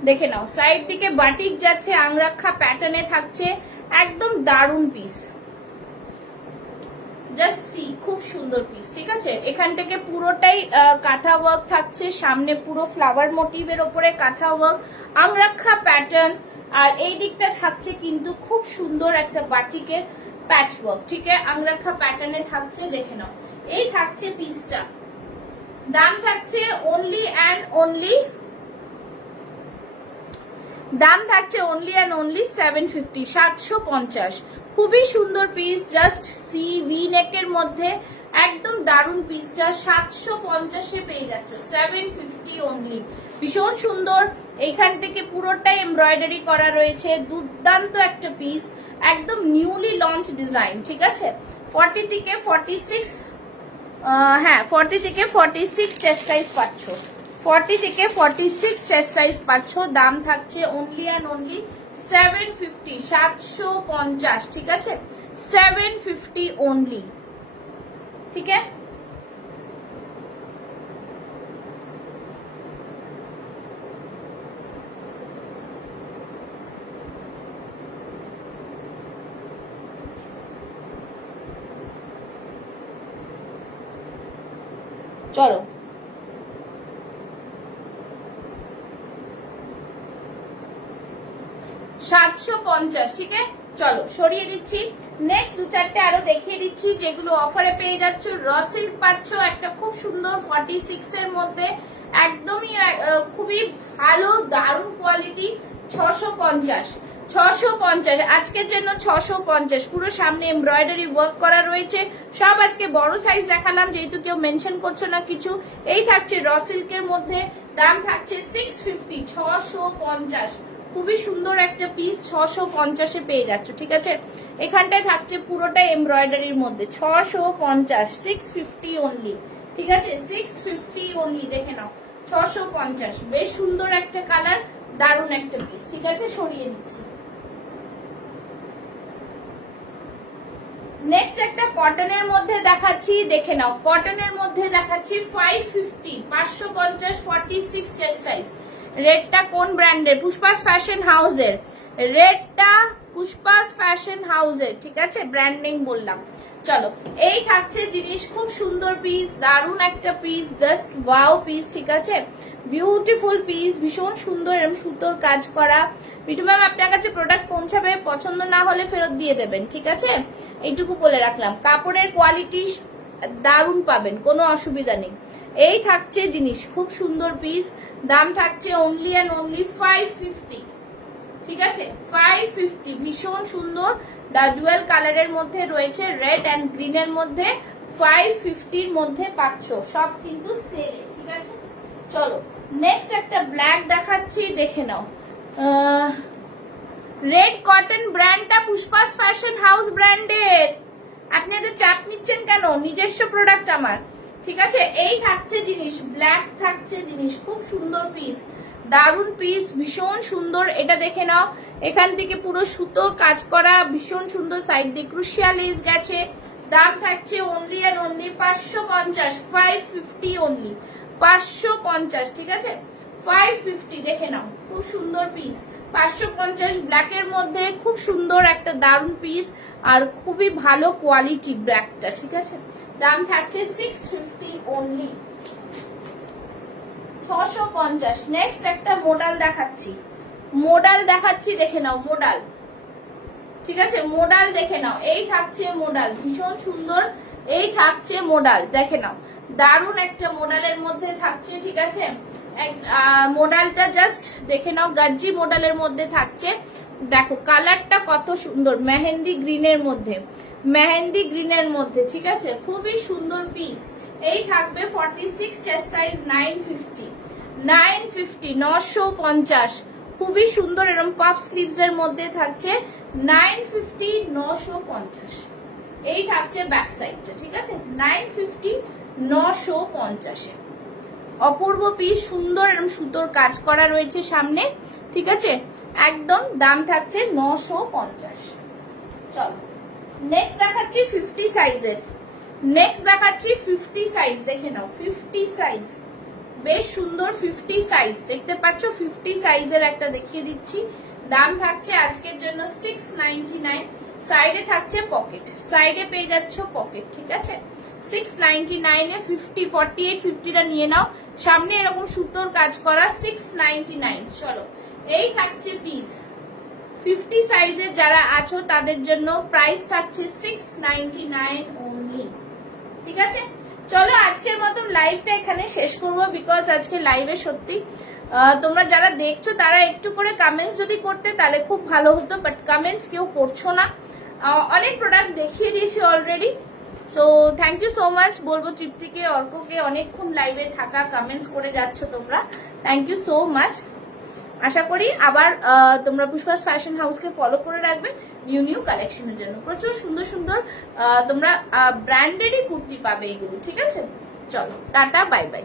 দেখে নাও। সাইড দিকে বাটিক যাচ্ছে, আংরাক্ষা প্যাটার্নে থাকছে, একদম দারুন পিস, জাস্ট সি, খুব সুন্দর পিস, ঠিক আছে। এখান থেকে পুরোটাই কাঁথা ওয়ার্ক থাকছে, সামনে পুরো ফ্লাওয়ার মোটিভের ওপরে কাঁথা ওয়ার্ক, আংরাক্ষা প্যাটার্ন, আর এই দিকটা থাকছে কিন্তু খুব সুন্দর একটা বাটিকের প্যাচ ওয়ার্ক, ঠিক আছে, আংরাক্ষা প্যাটার্নে থাকছে, দেখে নাও। এই থাকছে পিসটা, দাম থাকছে অনলি অ্যান্ড অনলি, দাম থাকছে অনলি অ্যান্ড অনলি 750, 750, খুবই সুন্দর পিস, জাস্ট সি, ভি নেকের মধ্যে একদম দারুন পিসটা, 750 পেয়ে যাচ্ছ, 750 অনলি, ভীষণ সুন্দর। এইখান থেকে পুরোটাই এমব্রয়ডারি করা রয়েছে, দুর্দান্ত একটা পিস, একদম নিউলি লঞ্চ ডিজাইন, ঠিক আছে। 40 থেকে 46, হ্যাঁ 40 থেকে 46 চেস্ট সাইজ পাচ্ছ, 40 থেকে 46 চেস্ট সাইজ পাচ্ছ। দাম থাকছে অনলি অ্যান্ড অনলি 750, 750, ঠিক আছে, 750 অনলি, ঠিক আছে। চলো 750, ঠিক আছে। চলো সরিয়ে দিচ্ছি, নেক্সট দু চারটে আরো দেখিয়ে দিচ্ছি যেগুলো অফারে পেয়ে যাচ্ছ। র সিল্ক পাচ্ছ একটা খুব সুন্দর 46 এর মধ্যে, একদমই খুবই ভালো দারুণ কোয়ালিটি, 650, 650 আজকের জন্য, 650, পুরো সামনে এমব্রয়ডারি ওয়ার্ক করা রয়েছে। সব আজকে বড় সাইজ দেখালাম যেহেতু কেউ মেনশন করছো না কিছু। এই থাকছে র সিল্কের মধ্যে, দাম থাকছে 650, 650, খুবই সুন্দর একটা পিস, 650 পেয়ে যাচ্ছ, ঠিক আছে। এখানটায় থাকছে পুরোটাই এমব্রয়ডারির মধ্যে, 650, 650 অনলি, ঠিক আছে, 650 অনলি, দেখে নাও, 650, বেশ সুন্দর একটা কালার, দারুণ একটা পিস, ঠিক আছে। সরিয়ে দিচ্ছি, নেক্সট একটা কটনের মধ্যে দেখাচ্ছি, দেখে নাও। কটনের মধ্যে দেখাচ্ছি 550, 550, 46 চেস্ট সাইজ। রেডটা কোন ব্র্যান্ডের? পুষ্পাস ফ্যাশন হাউসের। রেডটা পুষ্পাস ফ্যাশন হাউসের, ঠিক আছে, ব্র্যান্ড নেম বললাম। চলো, এই থাকছে জিনিস, খুব সুন্দর পিস, দারুন একটা পিস, জাস্ট ওয়াও পিস, ঠিক আছে, বিউটিফুল পিস, ভীষণ সুন্দর এরকম সুতোর কাজ করা। মিঠু ম্যাম আপনার কাছে প্রোডাক্ট পৌঁছাবে, পছন্দ না হলে ফেরত দিয়ে দেবেন, ঠিক আছে, এইটুকু বলে রাখলাম। কাপড়ের কোয়ালিটি দারুন পাবেন, কোনো অসুবিধা নেই। এই থাকছে জিনিস, খুব সুন্দর পিস, দাম থাকছে অনলি অ্যান্ড অনলি 550, ঠিক আছে, 550, ভীষণ সুন্দর। ডুয়েল কালারের মধ্যে রয়েছে, রেড অ্যান্ড গ্রিনের মধ্যে, 550-র মধ্যে পাচ্ছ, সব কিন্তু সেলে, ঠিক আছে। চলো, নেক্সট একটা ব্ল্যাক দেখাচ্ছি, দেখে নাও। রেড কটন ব্র্যান্ডটা পুষ্পাস ফ্যাশন হাউস ব্র্যান্ডের। আপনি এত চাপ নিচ্ছেন কেন? নিজস্ব প্রোডাক্ট আমার, ঠিক আছে। এই থাকছে জিনিস, ব্ল্যাক থাকছে জিনিস, খুব সুন্দর পিস, দারুন পিস, ভীষণ সুন্দর। এটা দেখে নাও, এখান থেকে পুরো সুতোর কাজ করা, ভীষণ সুন্দর, সাইড দিয়ে ক্রুশিয়াল লেস গেছে। দাম থাকছে অনলি অ্যান্ড অনলি 550, 550 অনলি, 550, ঠিক আছে, 550, দেখে নাও, খুব সুন্দর পিস, 550 ব্ল্যাকের মধ্যে, খুব সুন্দর একটা দারুন পিস, আর খুবই ভালো কোয়ালিটি ব্ল্যাকটা, ঠিক আছে। দাম থাকছে 650 অনলি, 650। নেক্সট একটা মোডাল দেখাচ্ছি, মোডাল দেখাচ্ছি, দেখে নাও, মোডাল, ঠিক আছে, মোডাল দেখে নাও। এই থাকছে মোডাল, ভীষণ সুন্দর, এই থাকছে মোডাল, দেখে নাও, দারুন একটা মোডালের মধ্যে থাকছে, ঠিক আছে। মোডালটা জাস্ট দেখে নাও, গাজ্জি মোডালের মধ্যে থাকছে। দেখো কালারটা কত সুন্দর, মেহেন্দি গ্রিনের মধ্যে, মেহেন্দি গ্রিনের মধ্যে, ঠিক আছে, খুবই সুন্দর পিস। এই থাকবে 46 চেস্ট সাইজ, 950, 950, 950, খুবই সুন্দর, এরকম পাফ স্লিভস এর মধ্যে থাকছে, 950, 950। এই থাকছে ব্যাক সাইডটা, ঠিক আছে, 950, 950-এ। অপূর্ব পিস, সুন্দর এরকম সুতোর কাজ করা রয়েছে সামনে, ঠিক আছে, একদম। দাম থাকছে 950। চলো, নেক্সট দেখাচ্ছি 50 সাইজের, নেক্সট দেখাচ্ছি 50 সাইজ, দেখে নাও, 50 সাইজ, বেশ সুন্দর 50 সাইজ, দেখতে পাচ্ছ, 50 সাইজের একটা দেখিয়ে দিচ্ছি। দাম থাকছে আজকের জন্য 699। সাইডে থাকছে পকেট, সাইডে পেয়ে যাচ্ছ পকেট, ঠিক আছে, 699-এ 50, 48, 50টা নিয়ে নাও। সামনে এরকম সুতোর কাজ করা, 699। চলো, এই থাকছে পিস, 50 সাইজের যারা আছো তাদের জন্য প্রাইস থাকছে 699 অনলি, ঠিক আছে। চলো, আজকের মতন লাইভটা এখানে শেষ করবো, বিকজ আজকে লাইভে সত্যি তোমরা যারা দেখছো তারা একটু করে কমেন্টস যদি করতে তাহলে খুব ভালো হতো, বাট কমেন্টস কেউ করছো না। অনেক প্রোডাক্ট দেখিয়ে দিয়েছি already, so thank you so much বলবো তৃপ্তিকে, অর্ককে, অনেকক্ষণ লাইভে থাকা, কমেন্টস করে যাচ্ছ তোমরা, থ্যাংক ইউ সো মাচ। আশা করি আবার তোমরা পুষ্পাস ফ্যাশন হাউসকে ফলো করে রাখবে নিউ নিউ কালেকশনের জন্য। প্রচুর সুন্দর সুন্দর তোমরা ব্র্যান্ডেরই কুর্তি পাবে এগুলো, ঠিক আছে। চলো, টাটা, বাই বাই।